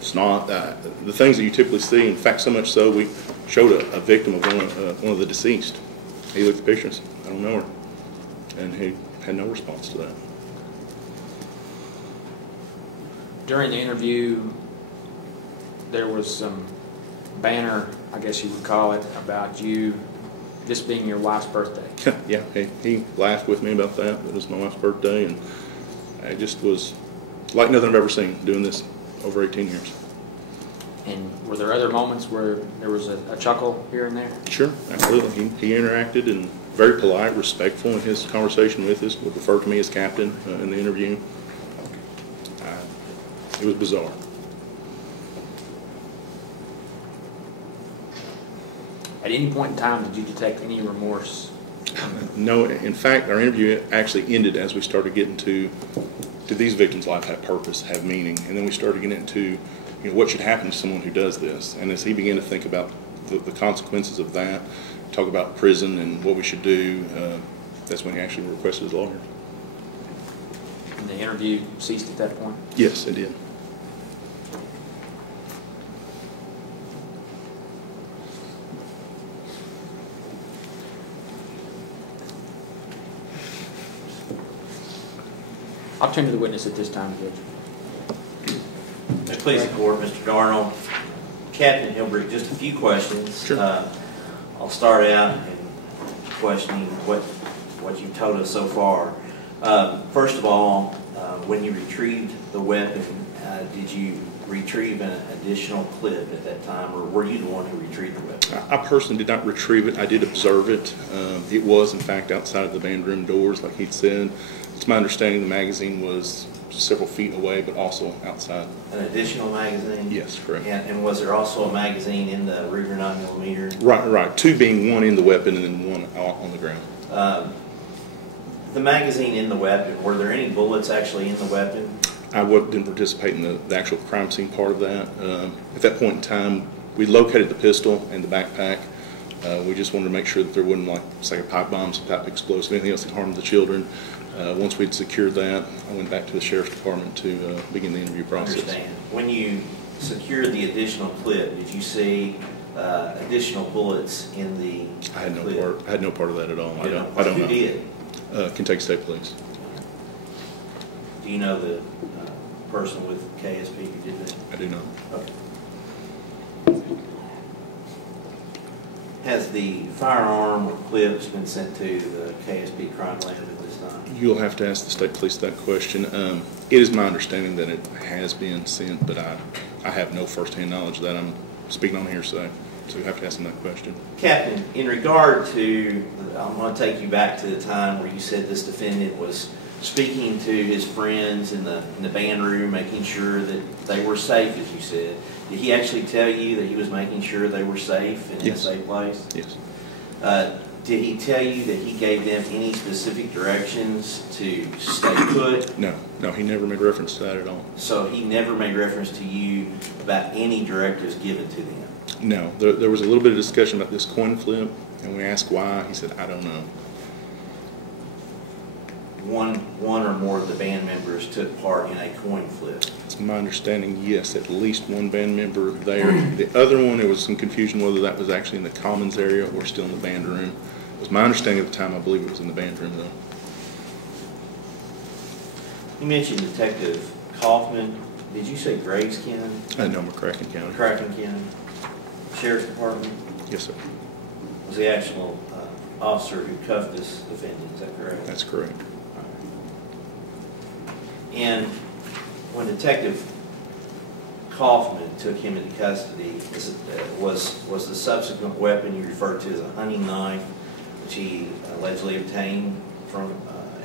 snot. The things that you typically see, in fact, so much so, we showed a victim of one of the deceased. He looked at the picture and said, I don't know her. And he had no response to that. During the interview, there was some banner, I guess you would call it, about you, this being your wife's birthday. Yeah, he laughed with me about that. It was my wife's birthday, and it just was like nothing I've ever seen doing this over 18 years. And were there other moments where there was a chuckle here and there? Sure, absolutely. He interacted and very polite, respectful in his conversation with us, would refer to me as captain in the interview. It was bizarre. At any point in time, did you detect any remorse? No, in fact, our interview actually ended as we started getting to these victims' life have purpose, have meaning, and then we started getting into what should happen to someone who does this. And as he began to think about the consequences of that, talk about prison and what we should do, that's when he actually requested his lawyer. And the interview ceased at that point? Yes, it did. I'll turn to the witness at this time, Judge. Please, the court, Mr. Darnold. Captain Hilbrick, just a few questions. Sure. I'll start out in questioning what you've told us so far. First of all, when you retrieved the weapon, did you retrieve an additional clip at that time, or were you the one who retrieved the weapon? I personally did not retrieve it. I did observe it. It was, in fact, outside of the band room doors, like he'd said. It's my understanding the magazine was several feet away, but also outside. An additional magazine? Yes, correct. And was there also a magazine in the Ruger 9mm? Right. Two being one in the weapon and then one on the ground. The magazine in the weapon, were there any bullets actually in the weapon? I didn't participate in the actual crime scene part of that. At that point in time, we located the pistol and the backpack. We just wanted to make sure that there wasn't, like, say, a pipe bomb, some type of explosive, anything else that harmed the children. Once we'd secured that, I went back to the sheriff's department to begin the interview process. I understand. When you secured the additional clip, did you see additional bullets in the clip? I had no part of that at all. I don't Who know. did? Kentucky State Police. Do you know the person with KSP who did that? I do not. Okay. Has the firearm or clips been sent to the KSP crime lab at this time? You'll have to ask the state police that question. It is my understanding that it has been sent, but I have no firsthand knowledge of that. I'm speaking on hearsay, so you have to ask them that question. Captain, in regard to, I'm going to take you back to the time where you said this defendant was speaking to his friends in the band room, making sure that they were safe, as you said. Did he actually tell you that he was making sure they were safe and in a safe place? Yes. Did he tell you that he gave them any specific directions to stay put? No, he never made reference to that at all. So he never made reference to you about any directives given to them? No, there was a little bit of discussion about this coin flip, and we asked why. He said, I don't know. One or more of the band members took part in a coin flip? It's my understanding, yes, at least one band member there. The other one, there was some confusion whether that was actually in the commons area or still in the band room. It was my understanding at the time, I believe it was in the band room, though. You mentioned Detective Kaufman. Did you say Graves County? No, McCracken County. McCracken County. Sheriff's Department? Yes, sir. Was the actual officer who cuffed this defendant, is that correct? That's correct. And when Detective Kaufman took him into custody, was the subsequent weapon you referred to as a hunting knife, which he allegedly obtained from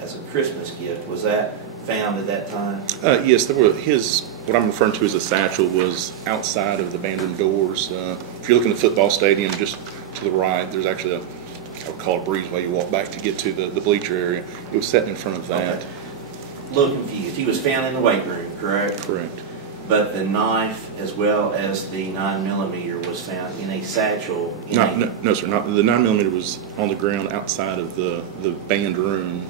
as a Christmas gift. Was that found at that time? Yes, there were what I'm referring to as a satchel was outside of the band room doors. If you're looking at the football stadium, just to the right, there's actually I would call it a breezeway. You walk back to get to the bleacher area. It was set in front of that. Okay. A little confused. He was found in the weight room, correct? Correct. But the knife, as well as the 9mm, was found in a satchel. No, sir. Not the 9mm was on the ground outside of the band room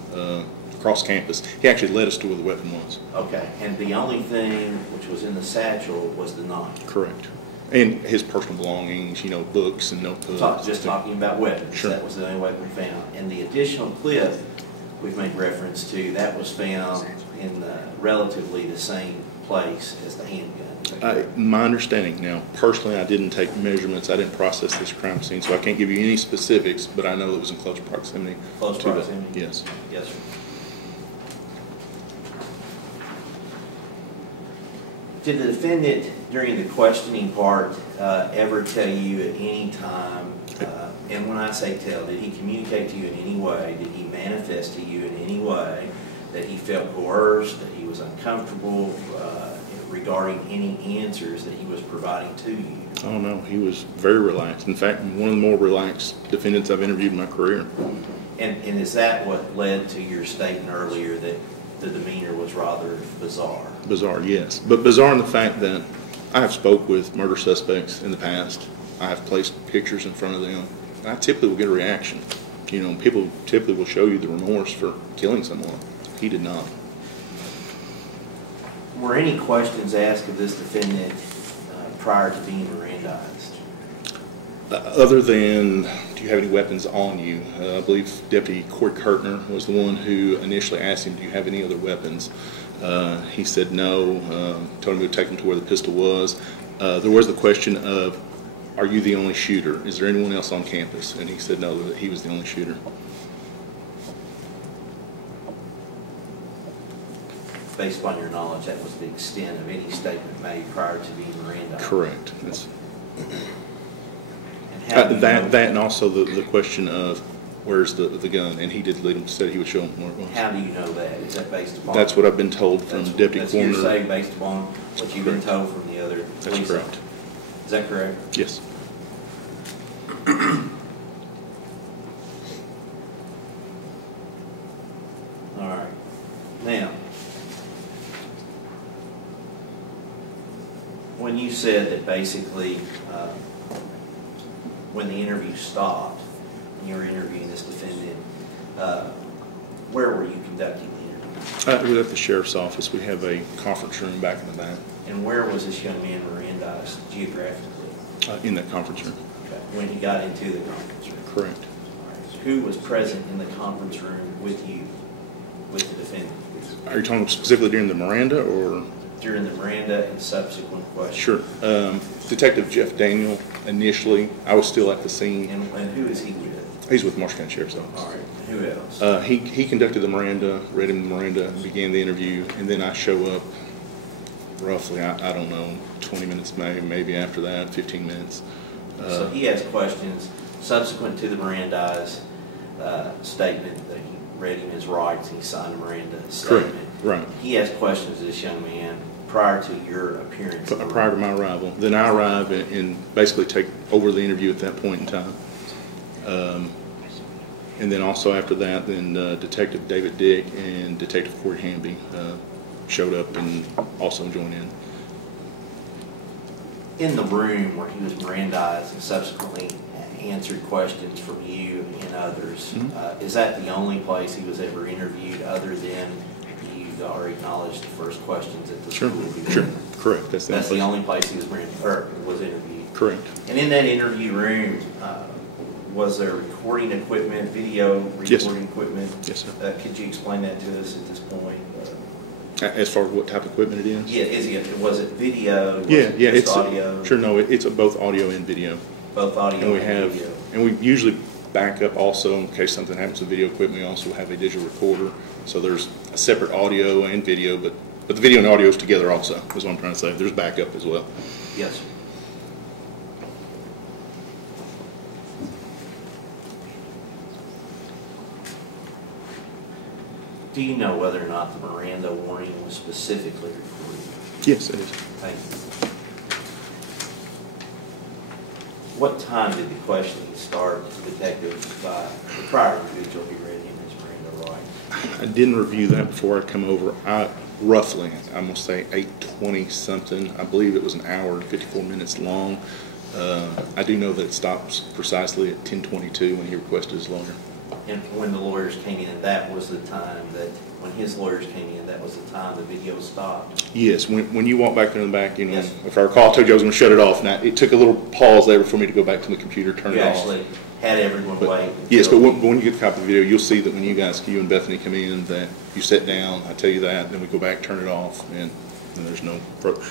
across campus. He actually led us to where the weapon was. Okay, and the only thing which was in the satchel was the knife. Correct. And his personal belongings, books and notebooks. Just talking about weapons. Sure. That was the only weapon found. And the additional clip we've made reference to, that was found in relatively the same place as the handgun. My understanding now, personally, I didn't take measurements. I didn't process this crime scene, so I can't give you any specifics, but I know it was in close proximity. Close proximity? Yes. Yes, sir. Did the defendant, during the questioning part, ever tell you at any time, and when I say tell, did he communicate to you in any way, did he manifest to you in any way that he felt coerced, that he was uncomfortable regarding any answers that he was providing to you? Oh, no, he was very relaxed. In fact, one of the more relaxed defendants I've interviewed in my career. And is that what led to your statement earlier that the demeanor was rather bizarre? Bizarre, yes. But bizarre in the fact that I have spoke with murder suspects in the past. I have placed pictures in front of them. I typically will get a reaction. People typically will show you the remorse for killing someone. He did not. Were any questions asked of this defendant prior to being Mirandized? Other than, do you have any weapons on you? I believe Deputy Corey Kurtner was the one who initially asked him, do you have any other weapons? He said no, told him he would take him to where the pistol was. There was the question of, are you the only shooter? Is there anyone else on campus? And he said no, that he was the only shooter. Based upon your knowledge, that was the extent of any statement made prior to being Mirandized? Correct. That and also the question of where's the gun, and he did lead him, said he would show him where it was. How do you know that? Is that based upon? That's what I've been told from Deputy Coroner. That's hearsay based upon what you've been told from the other police? That's correct. Is that correct? Yes. All right. Now, when you said that basically when the interview stopped, and you were interviewing this defendant, where were you conducting the interview? It was at the sheriff's office. We have a conference room back in the back. And where was this young man Mirandized geographically? In that conference room. Okay. When he got into the conference room? Correct. Right. Who was present in the conference room with you, with the defendant? Are you talking specifically during the Miranda or? During the Miranda and subsequent questions. Sure. Detective Jeff Daniel, initially, I was still at the scene. And who is he with? He's with Marshall County Sheriff's Office. All right. Who else? He conducted the Miranda, read him the Miranda, began the interview, and then I show up roughly, I don't know, 20 minutes maybe after that, 15 minutes. So he has questions subsequent to the Mirandized statement that he read him his rights and he signed a Miranda statement. Correct. Right. He has questions of this young man prior to your appearance. Prior to my arrival. Then I arrive and basically take over the interview at that point in time. And then also after that, then Detective David Dick and Detective Corey Hamby showed up and also joined in. In the room where he was Mirandized and subsequently answered questions from you and others, is that the only place he was ever interviewed other than you've already acknowledged the first questions at the school? Sure, correct. That's the only place he was interviewed. Correct. And in that interview room, was there recording equipment, video recording equipment? Yes, sir. Could you explain that to us at this point? As far as what type of equipment it is? Yeah, was it video? It's audio. Sure, no, it's both audio and video. Both audio and video. And we usually back up also in case something happens with video equipment. We also have a digital recorder, so there's a separate audio and video, but the video and audio is together also. Is what I'm trying to say. There's backup as well. Yes. Do you know whether or not the Miranda warning was specifically recorded? Yes, it is. Thank you. What time did the questioning start, Detective, by the prior individual who read him his Miranda rights? I didn't review that before I come over. Roughly, I'm gonna say 8:20 something. I believe it was an hour and 54 minutes long. I do know that it stops precisely at 10:22 when he requested his lawyer. And when the lawyers came in, that was the time that, when his lawyers came in, that was the time the video stopped? Yes, when you walk back there in the back, you know, Yes. if I recall, I told you I was going to shut it off. Now, it took a little pause there for me to go back to the computer, turn You it off. actually had everyone wait? Yes, but when you get a copy of the video, you'll see that when you and Bethany come in, that you sit down, I tell you that, then we go back, turn it off, and there's no,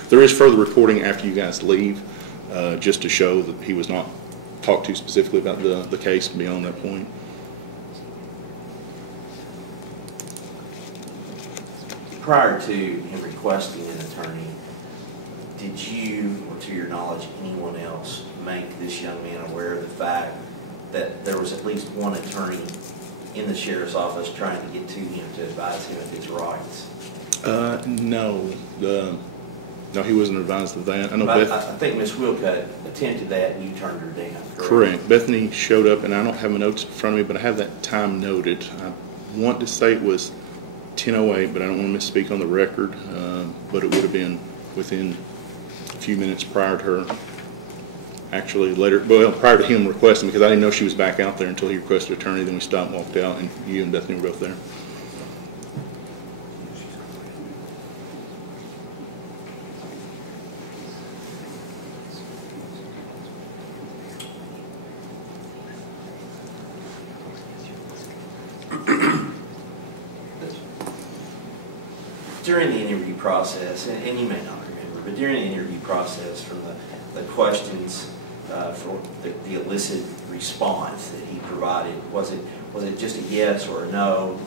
there is further recording after you guys leave, just to show that he was not talked to specifically about the case beyond that point. Prior to him requesting an attorney, did you, or to your knowledge, anyone else make this young man aware of the fact that there was at least one attorney in the sheriff's office trying to get to him to advise him of his rights? No. No, he wasn't advised of that. I know I think Ms. Wilcutt attempted that and you turned her down, correct? Correct. Bethany showed up, and I don't have my notes in front of me, but I have that time noted. I want to say it was 10:08, but I don't want to misspeak on the record, but it would have been within a few minutes prior to her, actually later, well, prior to him requesting, because I didn't know she was back out there until he requested attorney. Then we stopped and walked out, and you and Bethany were both there. During the interview process, and you may not remember, but during the interview process, from the questions for the illicit response that he provided, was it just a yes or a no,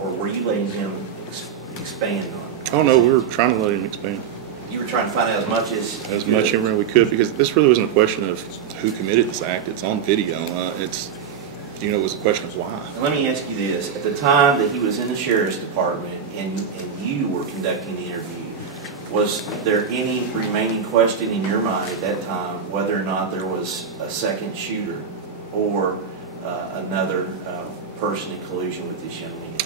or were you letting him expand on it? Oh no, we were trying to let him expand. You were trying to find out as much as information we could, because this really wasn't a question of who committed this act. It's on video. It was a question of why. And let me ask you this: at the time that he was in the sheriff's department and you were conducting the interview, was there any remaining question in your mind at that time whether or not there was a second shooter or another person in collusion with this young man?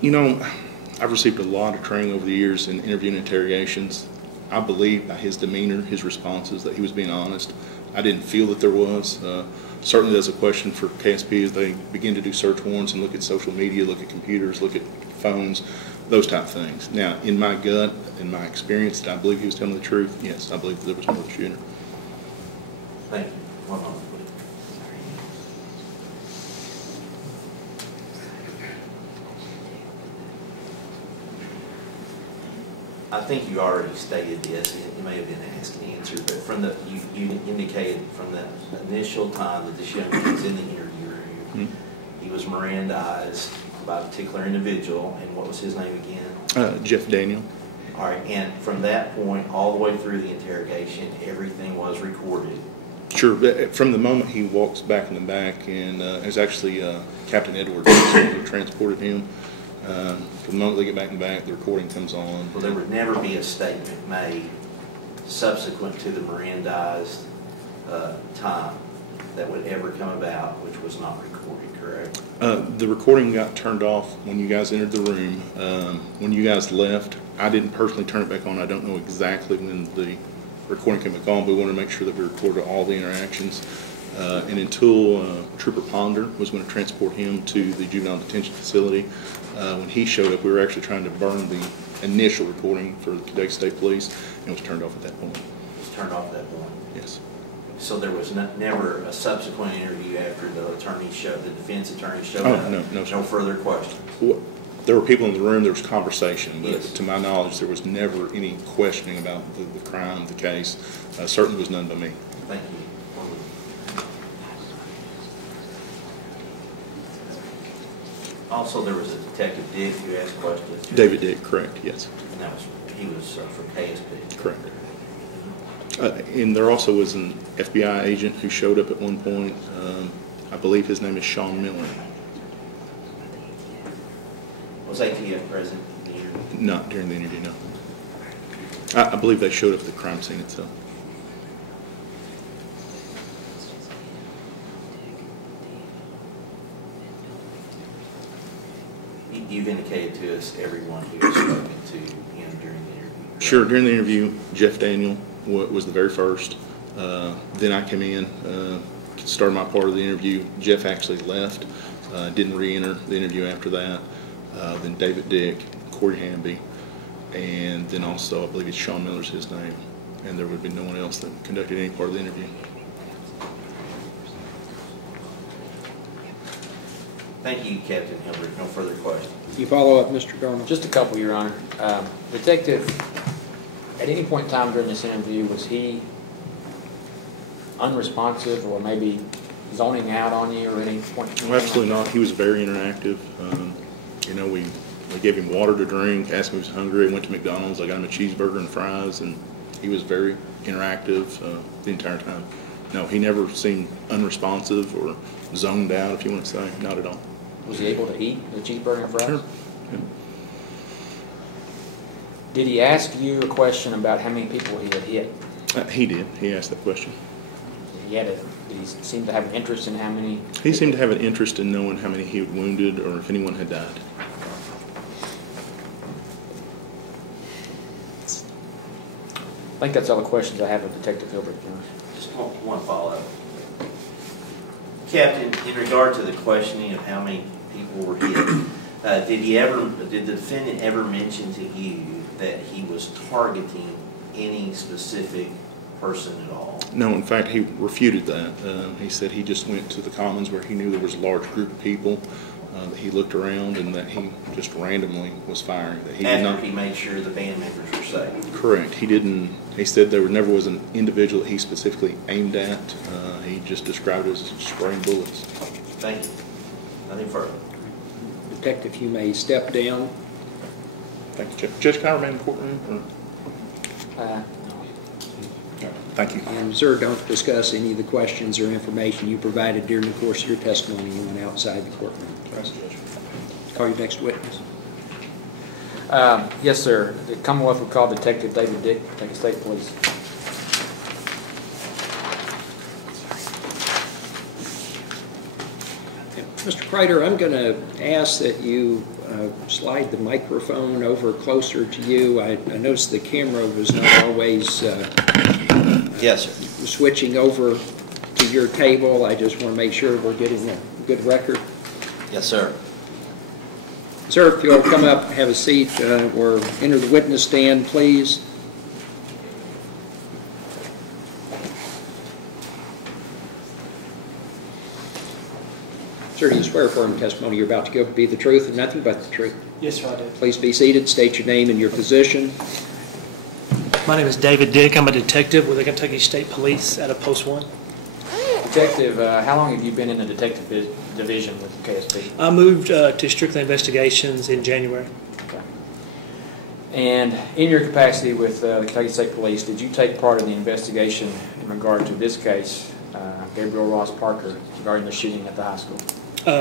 You know, I've received a lot of training over the years in interviewing interrogations. I believe by his demeanor, his responses, that he was being honest. I didn't feel that there was. Certainly that's a question for KSP as they begin to do search warrants and look at social media, look at computers, look at phones, those type of things. Now, in my gut, in my experience, did I believe he was telling the truth? Yes, I believe that there was another shooter. Thank you. One moment, please. I think you already stated this. It may have been asked and answered, but from you indicated from the initial time that this young man was in the interview room, he was Mirandized by a particular individual, and what was his name again? Jeff Daniel. All right, and from that point all the way through the interrogation, everything was recorded. Sure. From the moment he walks back in the back, and it was actually Captain Edwards who transported him. From the moment they get back in the back, the recording comes on. Well, there would never be a statement made subsequent to the Mirandized time that would ever come about which was not recorded, correct? The recording got turned off when you guys entered the room. When you guys left, I didn't personally turn it back on. I don't know exactly when the recording came back on, but we wanted to make sure that we recorded all the interactions. And until Trooper Ponder was going to transport him to the juvenile detention facility, when he showed up, we were actually trying to burn the initial recording for the Kentucky State Police, and it was turned off at that point. It was turned off at that point? Yes. So there was never a subsequent interview after the defense attorney showed Oh, up? no, sir. No further questions? There were people in the room, there was conversation, but Yes. to my knowledge, there was never any questioning about the crime, the case. Certainly was none by me. Thank you. Also, there was a Detective Dick who asked questions. David Dick, correct, yes. And he was from KSP. Correct. And there also was an FBI agent who showed up at one point. I believe his name is Sean Miller. Was ATF present in the interview? Not during the interview, no. I believe they showed up at the crime scene itself. You've indicated to us everyone who has spoken to him during the interview. Right? Sure, during the interview, Jeff Daniel was the very first. Then I came in, started my part of the interview. Jeff actually left, didn't re-enter the interview after that. Then David Dick, Corey Hamby, and then also I believe it's Sean Miller's his name. And there would be no one else that conducted any part of the interview. Thank you, Captain Hilbert. No further questions. You follow up, Mr. Darnell? Just a couple, Your Honor. Detective, at any point in time during this interview, was he unresponsive or maybe zoning out on you or any point? No, absolutely not. He was very interactive. You know, we gave him water to drink, asked him if he was hungry. I went to McDonald's. I got him a cheeseburger and fries, and he was very interactive the entire time. No, he never seemed unresponsive or zoned out, if you want to say. Not at all. Was he able to eat the cheeseburger and fries? Sure. Yeah. Did he ask you a question about how many people he had hit? He did. He asked that question. Did he seem to have an interest in how many? He seemed to have an interest in knowing how many he had wounded or if anyone had died. I think that's all the questions I have of Detective Hilbert. Just one follow-up. Captain, in regard to the questioning of how many people were hit, did the defendant ever mention to you that he was targeting any specific person at all? No, in fact, he refuted that. He said he just went to the commons where he knew there was a large group of people, that he looked around and that he just randomly was firing. That he After he made sure the band members were safe? Correct. He didn't. He said there never was an individual that he specifically aimed at. He just described it as spraying bullets. Thank you. Nothing further. Detective, you may step down. Thank you, Judge. Judge, can I remain in the courtroom? Thank you. And sir, don't discuss any of the questions or information you provided during the course of your testimony. You went outside the courtroom. Call your next witness. Yes, sir. The Commonwealth will call Detective David Dick, Kentucky State Police. Mr. Kreider, I'm going to ask that you slide the microphone over closer to you. I noticed the camera was not always yes, sir. Switching over to your table. I just want to make sure we're getting a good record. Yes, sir. Sir, if you'll come up, have a seat, or enter the witness stand, please. Sir, do you swear affirm testimony you're about to give be the truth and nothing but the truth? Yes, sir, I do. Please be seated. State your name and your position. My name is David Dick. I'm a detective with the Kentucky State Police out of Post 1. Detective, how long have you been in the detective division with KSP? I moved to Strictly Investigations in January. Okay. And in your capacity with the Kentucky State Police, did you take part in the investigation in regard to this case, Gabriel Ross Parker, regarding the shooting at the high school?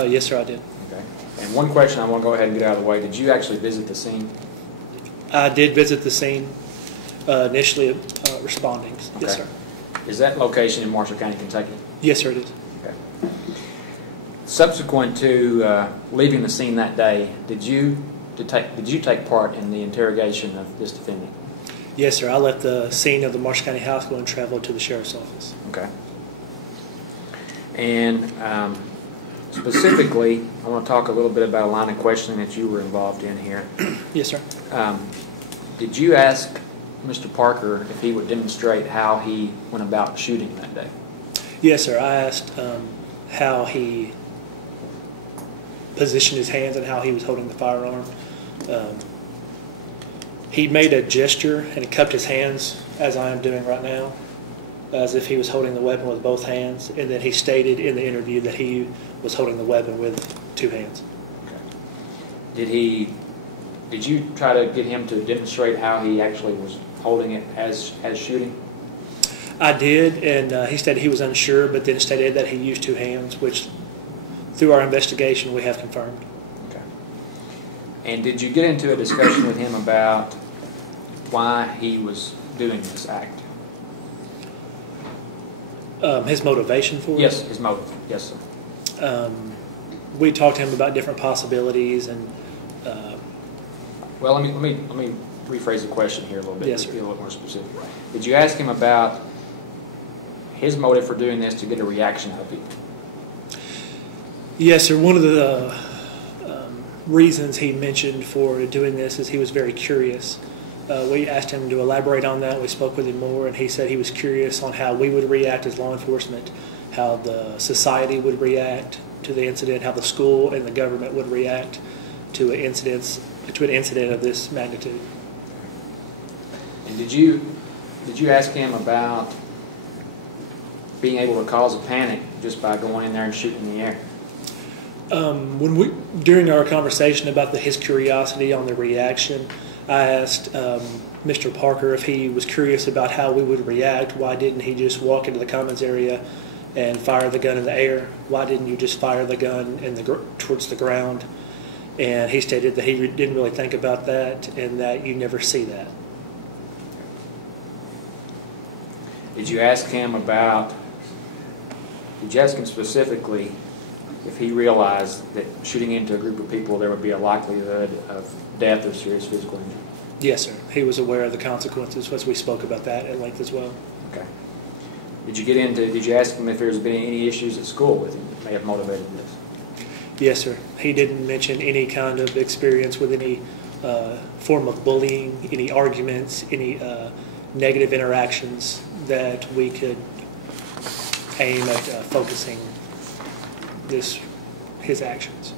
Yes, sir, I did. Okay. And one question I want to go ahead and get out of the way. Did you actually visit the scene? I did visit the scene, initially responding. Okay. Yes, sir. Is that location in Marshall County, Kentucky? Yes, sir, it is. Okay. Subsequent to leaving the scene that day, did you take part in the interrogation of this defendant? Yes, sir. I left the scene of the Marshall County High School and traveled to the sheriff's office. Okay. And specifically, I want to talk a little bit about a line of questioning that you were involved in here. Yes, sir. Did you ask Mr. Parker if he would demonstrate how he went about shooting that day? Yes, sir. I asked how he positioned his hands and how he was holding the firearm. He made a gesture and he cupped his hands, as I am doing right now, as if he was holding the weapon with both hands. And then he stated in the interview that he was holding the weapon with two hands. Okay. Did you try to get him to demonstrate how he actually was holding it as shooting? I did, and he said he was unsure, but then stated that he used two hands, which through our investigation we have confirmed. Okay. And did you get into a discussion with him about why he was doing this act? His motivation for it? Yes, his motive. Yes, sir. We talked to him about different possibilities, and well, let me rephrase the question here a little bit. Yes, to sir. be a little more specific. Did you ask him about his motive for doing this to get a reaction out of people? Yes, sir. One of the reasons he mentioned for doing this is he was very curious. We asked him to elaborate on that. We spoke with him more, and he said he was curious on how we would react as law enforcement, how the society would react to the incident, how the school and the government would react to an incident of this magnitude. And did you ask him about being able to cause a panic just by going in there and shooting in the air? During our conversation about his curiosity on the reaction, I asked Mr. Parker if he was curious about how we would react. Why didn't he just walk into the commons area and fire the gun in the air? Why didn't you just fire the gun towards the ground? And he stated that he didn't really think about that and that you never see that. Did you ask him specifically if he realized that shooting into a group of people there would be a likelihood of death or serious physical injury? Yes, sir. He was aware of the consequences, as we spoke about that at length as well. Okay. Did you ask him if there's been any issues at school with him that may have motivated this? Yes, sir. He didn't mention any kind of experience with any form of bullying, any arguments, any negative interactions that we could aim at focusing his actions.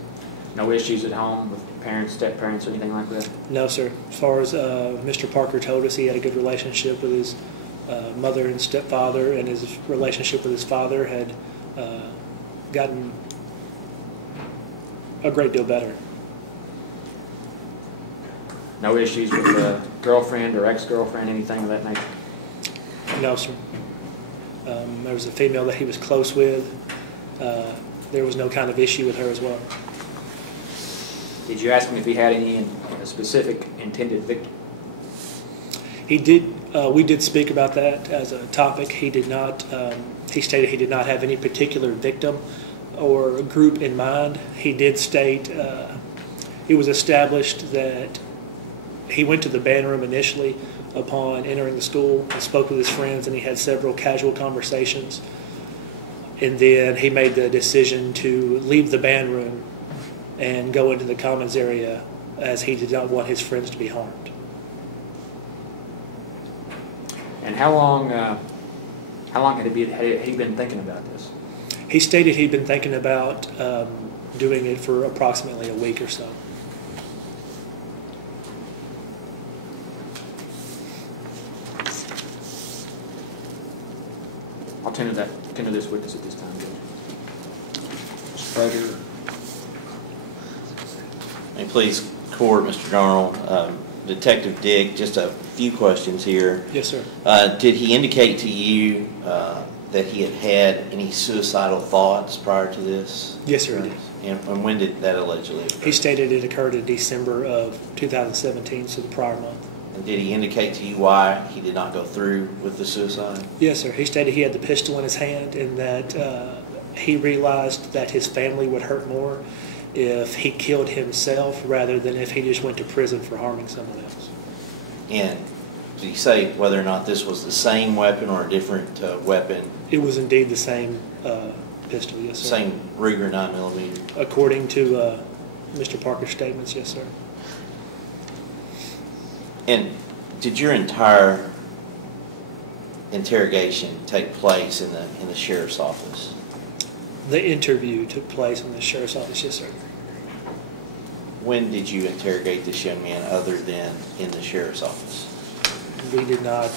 No issues at home with parents, step-parents, or anything like that? No, sir. As far as Mr. Parker told us, he had a good relationship with his mother and stepfather, and his relationship with his father had gotten a great deal better. No issues with a girlfriend or ex-girlfriend, anything of that nature? No, sir. There was a female that he was close with. There was no kind of issue with her as well. Did you ask him if he had any specific intended victim? He did. We did speak about that as a topic. He did not. He stated he did not have any particular victim or group in mind. He did state it was established that he went to the band room initially upon entering the school and spoke with his friends, and he had several casual conversations. And then he made the decision to leave the band room and go into the commons area as he did not want his friends to be harmed. And how long had he been thinking about this? He stated he'd been thinking about doing it for approximately a week or so. I'll tender this witness at this time, Judge. Mr. Prater. May it please court, Mr. Darnell, Detective Dick, just a few questions here. Yes, sir. Did he indicate to you that he had any suicidal thoughts prior to this? Yes, sir, he did. And when did that allegedly occur? He stated it occurred in December of 2017, so the prior month. And did he indicate to you why he did not go through with the suicide? Yes, sir. He stated he had the pistol in his hand and that he realized that his family would hurt more if he killed himself rather than if he just went to prison for harming someone else. And did he say whether or not this was the same weapon or a different weapon? It was indeed the same pistol, yes, sir. Same Ruger 9mm? According to Mr. Parker's statements, yes, sir. And did your entire interrogation take place in the sheriff's office? The interview took place in the sheriff's office, yes, sir. When did you interrogate this young man other than in the sheriff's office? We did not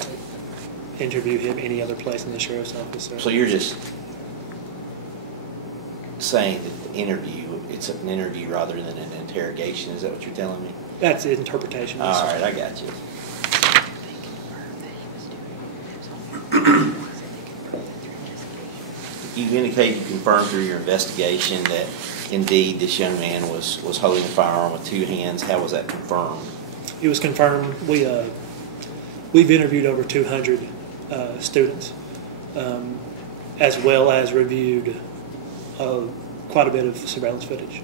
interview him any other place in the sheriff's office, sir. So you're just saying that the interview, it's an interview rather than an interrogation. Is that what you're telling me? That's the interpretation. All right, I got you. You indicate you confirmed through your investigation that indeed this young man was holding a firearm with two hands. How was that confirmed? It was confirmed. We've interviewed over 200 students, as well as reviewed quite a bit of surveillance footage.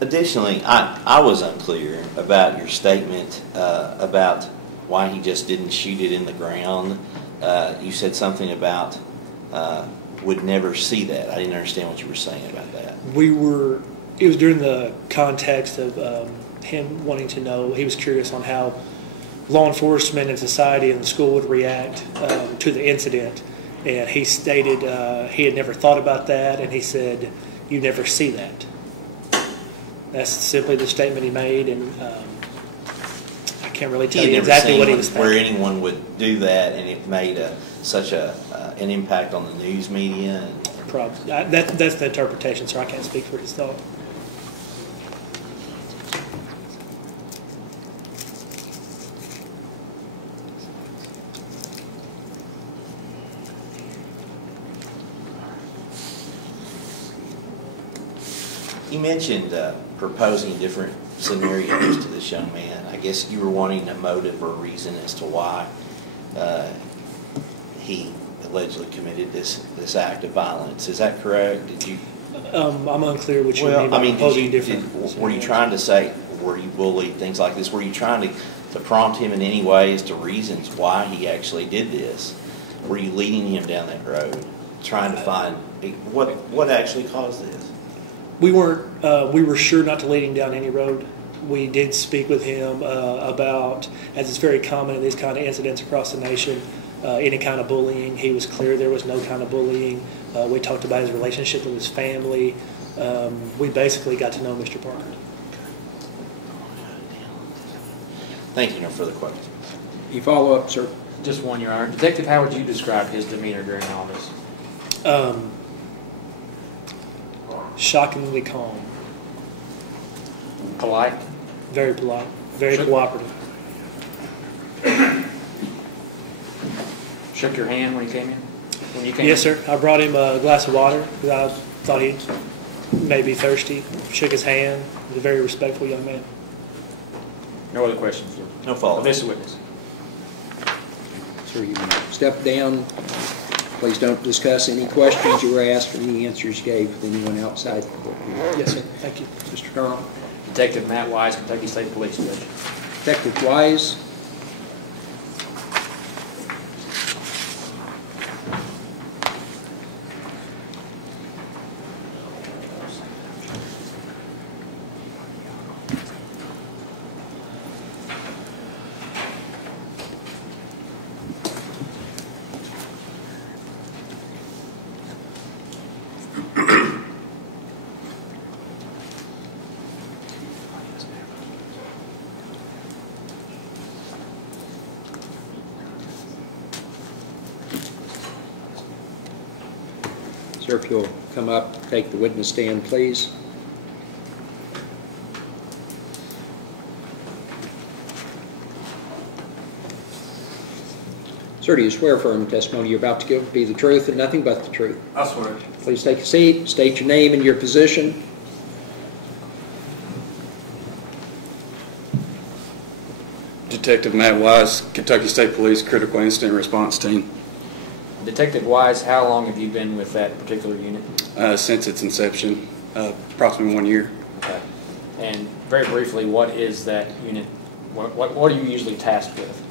Additionally, I was unclear about your statement about why he just didn't shoot it in the ground. You said something about would never see that. I didn't understand what you were saying about that. It was during the context of him wanting to know, he was curious on how law enforcement and society and the school would react to the incident. And he stated he had never thought about that, and he said, "You never see that." That's simply the statement he made, and I can't really tell you exactly what he was thinking. Where anyone would do that, and it made such an impact on the news media. Probably. That's the interpretation, sir. I can't speak for his thought. You mentioned proposing different scenarios to this young man. I guess you were wanting a motive or a reason as to why he allegedly committed this act of violence. Is that correct? Did you? I'm unclear what you mean by proposing different. Were you trying to say, were you bullied, things like this? Were you trying to prompt him in any way as to reasons why he actually did this? Were you leading him down that road, trying to find what actually caused this? We weren't. We were sure not to lead him down any road. We did speak with him about, as it's very common in these kind of incidents across the nation, any kind of bullying. He was clear there was no kind of bullying. We talked about his relationship with his family. We basically got to know Mr. Parker. Thank you. No further questions. You follow up, sir? Just one, Your Honor. Detective, how would you describe his demeanor during all this? Shockingly calm. Polite? Very polite. Very cooperative. Shook your hand when he came in? When you came Yes, in? sir. I brought him a glass of water because I thought he may be thirsty. Shook his hand. He's a very respectful young man. No other questions? No follow-up. This witness. Sir, you can step down. Please don't discuss any questions you were asked or any answers you gave with anyone outside the courtroom. Yes, sir. Thank you. Mr. Carl. Detective Matt Wise, Kentucky State Police Judge. Detective Wise. Sir, if you'll come up, take the witness stand, please. Sir, do you swear affirm the testimony you're about to give be the truth and nothing but the truth? I swear. Please take a seat, state your name and your position. Detective Matt Wise, Kentucky State Police Critical Incident Response Team. Detective Wise, how long have you been with that particular unit? Since its inception, approximately 1 year. Okay. And very briefly, what is that unit? What are you usually tasked with?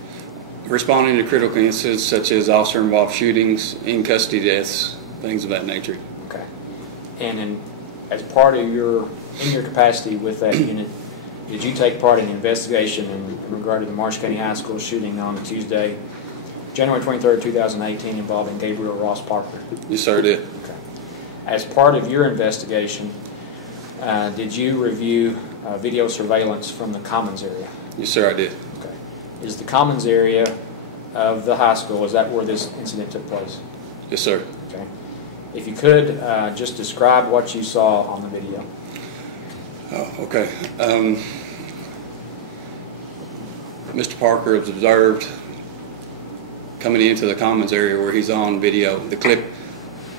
Responding to critical incidents such as officer-involved shootings, in-custody deaths, things of that nature. Okay. And as part of in your capacity with that unit, did you take part in the investigation in regard to the Marshall County High School shooting on Tuesday, January 23rd, 2018, involving Gabriel Ross Parker? Yes, sir, I did. Okay. As part of your investigation, did you review video surveillance from the Commons area? Yes, sir, I did. Okay. Is the Commons area of the high school, is that where this incident took place? Yes, sir. Okay. If you could, just describe what you saw on the video. Oh, okay. Mr. Parker was observed coming into the Commons area where he's on video. The clip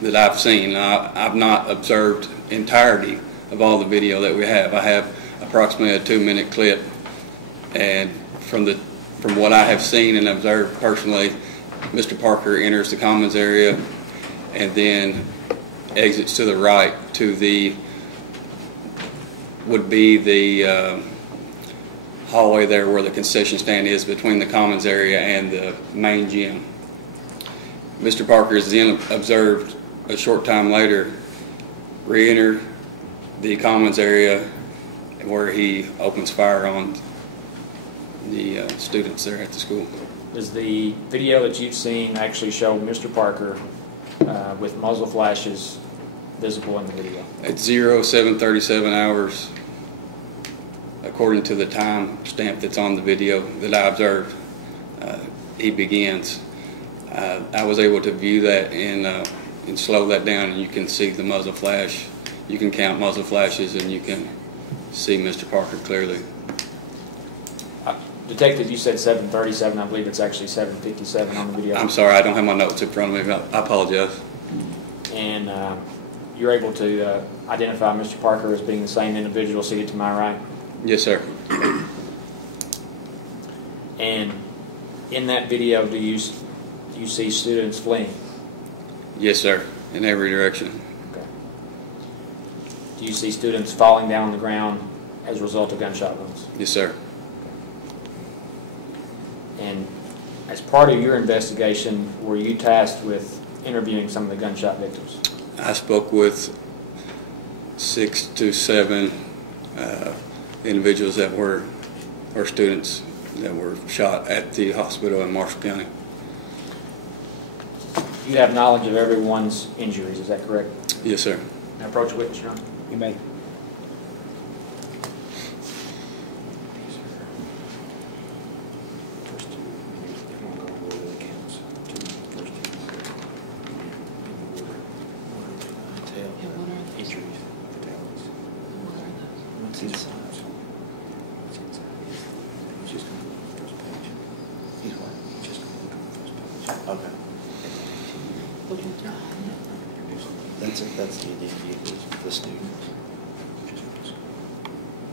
that I've seen. I've not observed entirety of all the video that we have. I have approximately a 2-minute clip, and from what I have seen and observed personally, Mr. Parker enters the commons area and then exits to the right to the hallway there where the concession stand is between the commons area and the main gym. Mr. Parker is then observed a short time later re-enter the commons area where he opens fire on the students there at the school. Does the video that you've seen actually show Mr. Parker with muzzle flashes visible in the video? At 07:37 hours, according to the time stamp that's on the video that I observed, he begins. I was able to view that and slow that down, and you can see the muzzle flash. You can count muzzle flashes, and you can see Mr. Parker clearly. Detective, you said 7:37. I believe it's actually 7:57 on the video. I'm sorry, I don't have my notes in front of me. I apologize. And you're able to identify Mr. Parker as being the same individual seated to my right? Yes, sir. And in that video, do you see students fleeing? Yes, sir, in every direction. Okay. Do you see students falling down on the ground as a result of gunshot wounds? Yes, sir. And as part of your investigation, were you tasked with interviewing some of the gunshot victims? I spoke with 6 to 7 individuals that were, or students that were shot at the hospital in Marshall County. You have knowledge of everyone's injuries, is that correct? Yes, sir. Now approach the witness, Your Honor. You may. Okay. That's the identity of the student.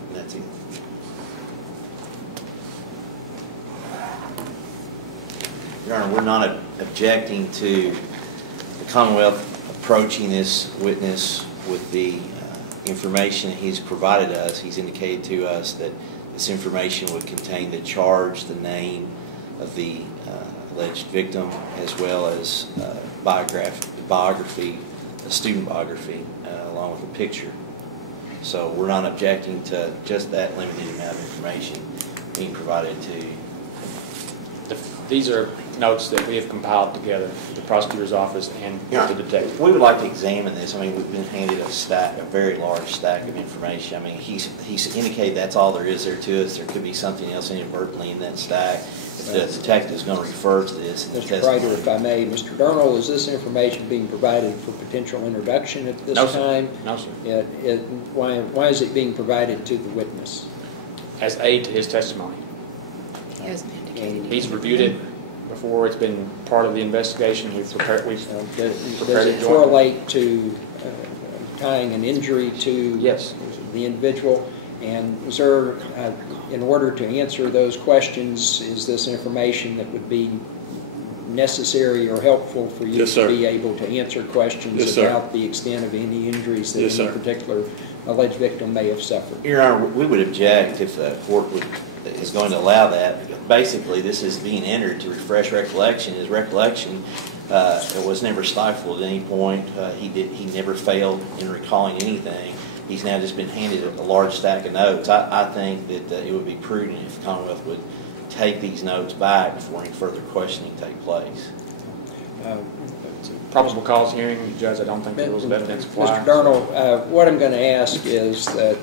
And that's it. Your Honor, we're not objecting to the Commonwealth approaching this witness with the information he's provided us. He's indicated to us that this information would contain the charge, the name of the alleged victim, as well as biography, a student biography, along with a picture. So we're not objecting to just that limited amount of information being provided to you. These are notes that we have compiled together, the prosecutor's office and the detective. We would like to examine this. I mean, we've been handed a very large stack of information. I mean, he's indicated that's all there is there to us. There could be something else inadvertently in that stack. The detective is going to refer to this. Mr. Prater, if I may, Mr. Darnell, is this information being provided for potential introduction at this time? No, sir. Why is it being provided to the witness? As aid to his testimony. He hasn't indicated. He's reviewed it before. It's been part of the investigation. We've prepared. Does it correlate to tying an injury to the individual? And sir, in order to answer those questions, is this information that would be necessary or helpful for you to be able to answer questions about the extent of any injuries that any particular alleged victim may have suffered? Your Honor, we would object if the court is going to allow that. Basically, this is being entered to refresh recollection. His recollection was never stifled at any point. He never failed in recalling anything. He's now just been handed a large stack of notes. I think that it would be prudent if the Commonwealth would take these notes back before any further questioning take place. Probable cause hearing, Judge, I don't think the rules of evidence apply. Mr. Darnell, what I'm going to ask is that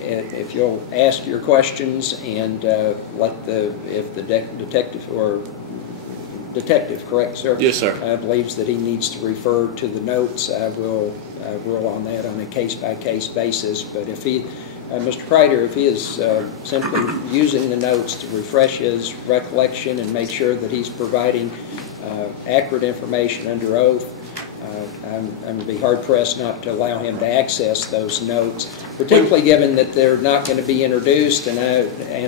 if you'll ask your questions and let if the detective, correct, sir? Yes, sir. Believes that he needs to refer to the notes, I will rule on that on a case-by-case basis. But if he, Mr. Prater, if he is simply using the notes to refresh his recollection and make sure that he's providing accurate information under oath, I'm going to be hard pressed not to allow him to access those notes, particularly given that they're not going to be introduced, and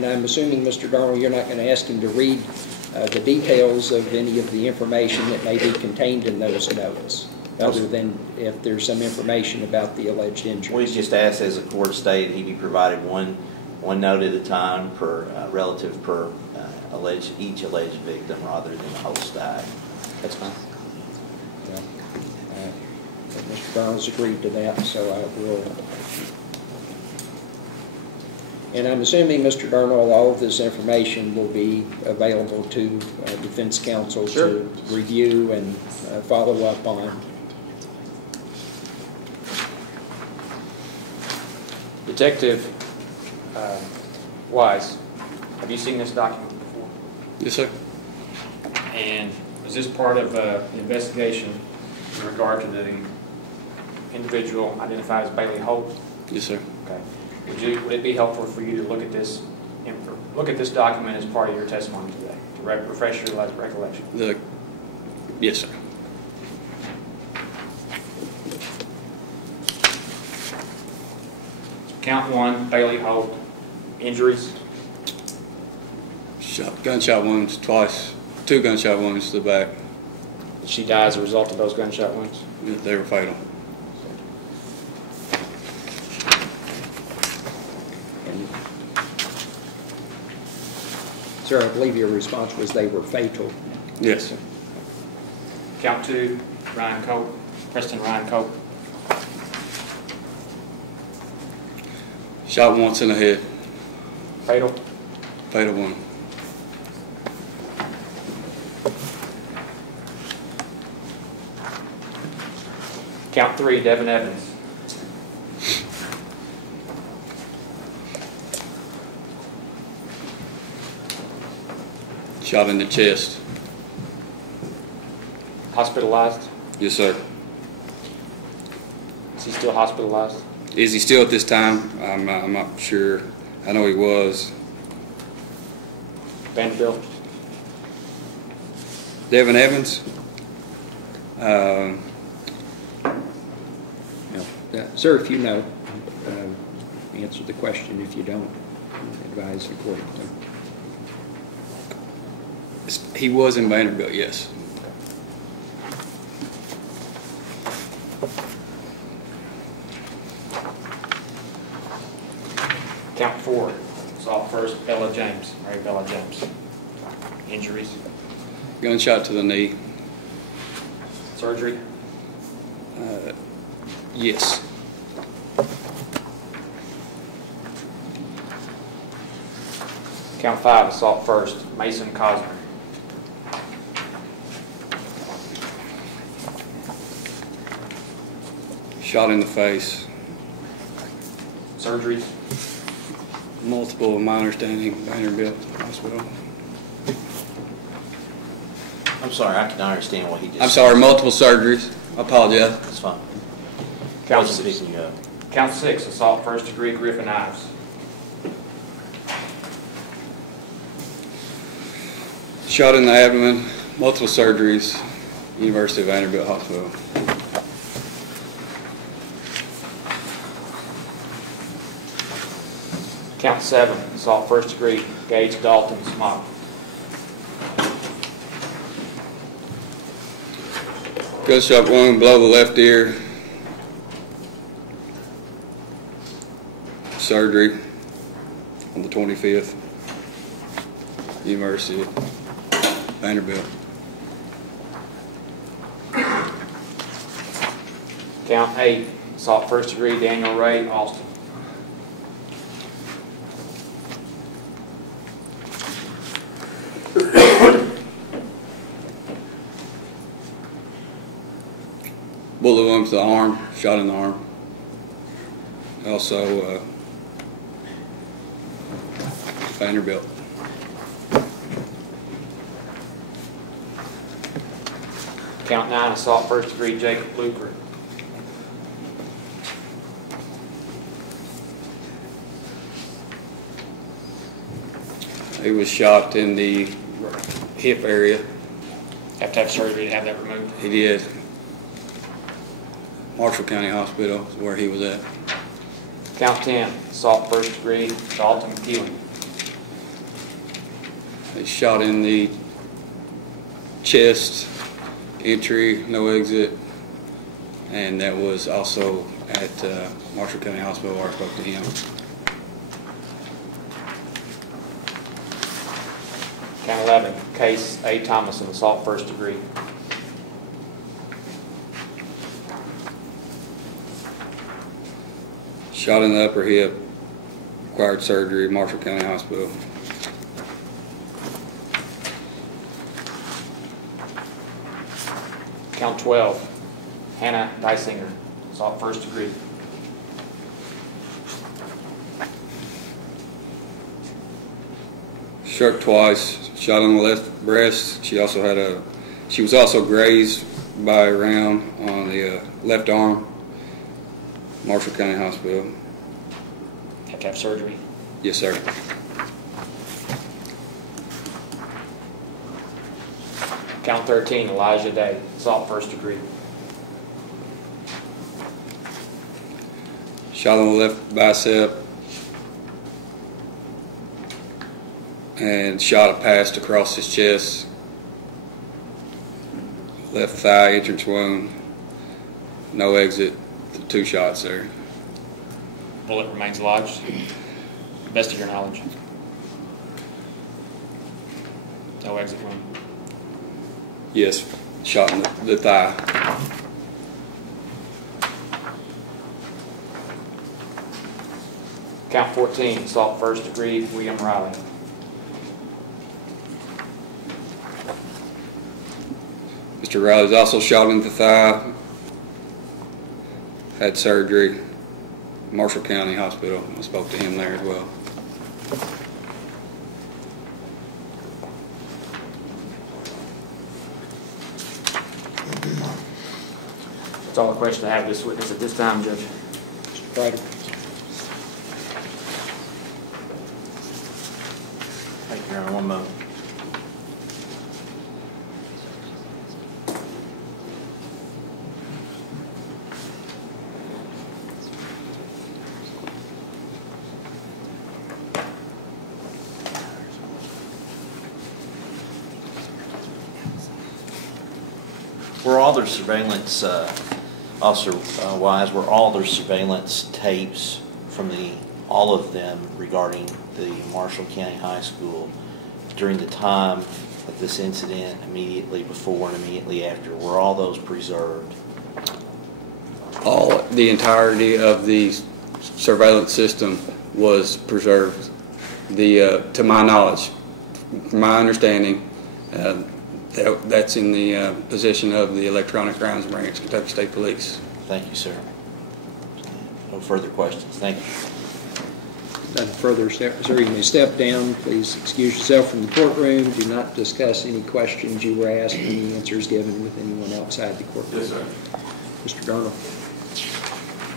I'm assuming, Mr. Darnell, you're not going to ask him to read the details of any of the information that may be contained in those notes, other than if there's some information about the alleged injury. We just asked, as the court stated, he be provided one note at a time per relative per each alleged victim, rather than the whole stack. That's fine. Yeah. Mr. Burns agreed to that, so I will. And I'm assuming, Mr. Darnell, all of this information will be available to defense counsel to review and follow up on. Detective Wise, have you seen this document before? Yes, sir. And was this part of an investigation in regard to the individual identified as Bailey Holt? Yes, sir. Okay. Would it be helpful for you to look at this document as part of your testimony today, to refresh your recollection? Yes, sir. Count 1, Bailey Holt, injuries? Gunshot wounds twice, 2 gunshot wounds to the back. Did she die as a result of those gunshot wounds? They were fatal. Sir, I believe your response was they were fatal. Yes, sir. Count 2, Ryan Cope, Preston Ryan Cope. Shot once in the head. Fatal? Fatal one. Count 3, Devin Evans. Shot in the chest. Hospitalized? Yes, sir. Is he still hospitalized? Is he still at this time? I'm not sure. I know he was. Vanderbilt? Devin Evans? No. Sir, if you know, answer the question. If you don't, advise accordingly. He was in Vanderbilt, yes. Count 4, assault first, Bella James, Mary Bella James. Injuries? Gunshot to the knee. Surgery? Yes. Count 5, assault first, Mason Cosner. Shot in the face. Surgeries? Multiple, my understanding, Vanderbilt Hospital. I'm sorry, I cannot understand what he just I'm sorry, multiple surgeries. I apologize. That's fine. Count Wasn't 6. picking you up. Count 6, assault first degree, Griffin Ives. Shot in the abdomen, multiple surgeries, University of Vanderbilt Hospital. Count 7, assault first degree, Gage Dalton Smock. Gunshot wound below the left ear. Surgery on the 25th. University of Vanderbilt. Count 8, assault first degree, Daniel Ray Austin. Bullet wound to the arm, shot in the arm. Also, Vanderbilt. Count 9, assault first degree, Jacob Luker. He was shot in the hip area. Have to have surgery to have that removed. He did. Marshall County Hospital is where he was at. Count 10, assault first degree, Dalton Keeling. He shot in the chest, entry, no exit, and that was also at Marshall County Hospital where I spoke to him. Count 11, Case A. Thomason, assault first degree. Shot in the upper hip, required surgery, Marshall County Hospital. Count 12, Hannah Dysinger, assault first degree. Struck twice, shot on the left breast. She was also grazed by a round on the left arm, Marshall County Hospital. Have to have surgery. Yes, sir. Count 13, Elijah Day, assault first degree. Shot on the left bicep and shot a pass across his chest. Left thigh entrance wound, no exit. 2 shots there. Bullet remains lodged. Best of your knowledge. No exit wound. Yes, shot in the thigh. Count 14, assault first degree, William Riley. Mr. Riley was also shot in the thigh, had surgery, Marshall County Hospital. I spoke to him there as well. That's all the question I have of this witness at this time, Judge. Mr. Prater. Thank you, Your Honor. One moment. Were all their surveillance, Officer Wise, were all their surveillance tapes from all of them regarding the Marshall County High School during the time of this incident, immediately before and immediately after, were all those preserved? The entirety of the surveillance system was preserved. To my knowledge, from my understanding, that's in the possession of the Electronic Crimes Branch, Kentucky State Police. Thank you, sir. No further questions. Thank you. None further, sir. You may step down. Please excuse yourself from the courtroom. Do not discuss any questions you were asked, any answers given with anyone outside the courtroom. Yes, sir. Mr. Darnell.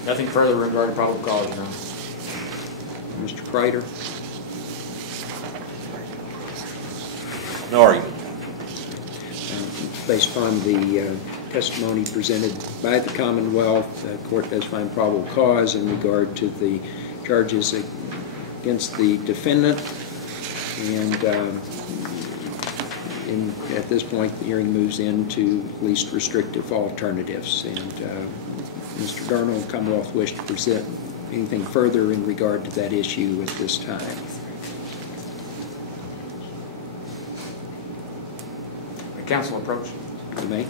Nothing further regarding probable cause, Your Honor. Mr. Prater. No argument. Based upon the testimony presented by the Commonwealth, the court does find probable cause in regard to the charges against the defendant, and at this point the hearing moves into least restrictive alternatives. And Mr. Darnell, the Commonwealth wish to present anything further in regard to that issue at this time. The counsel approach. You may.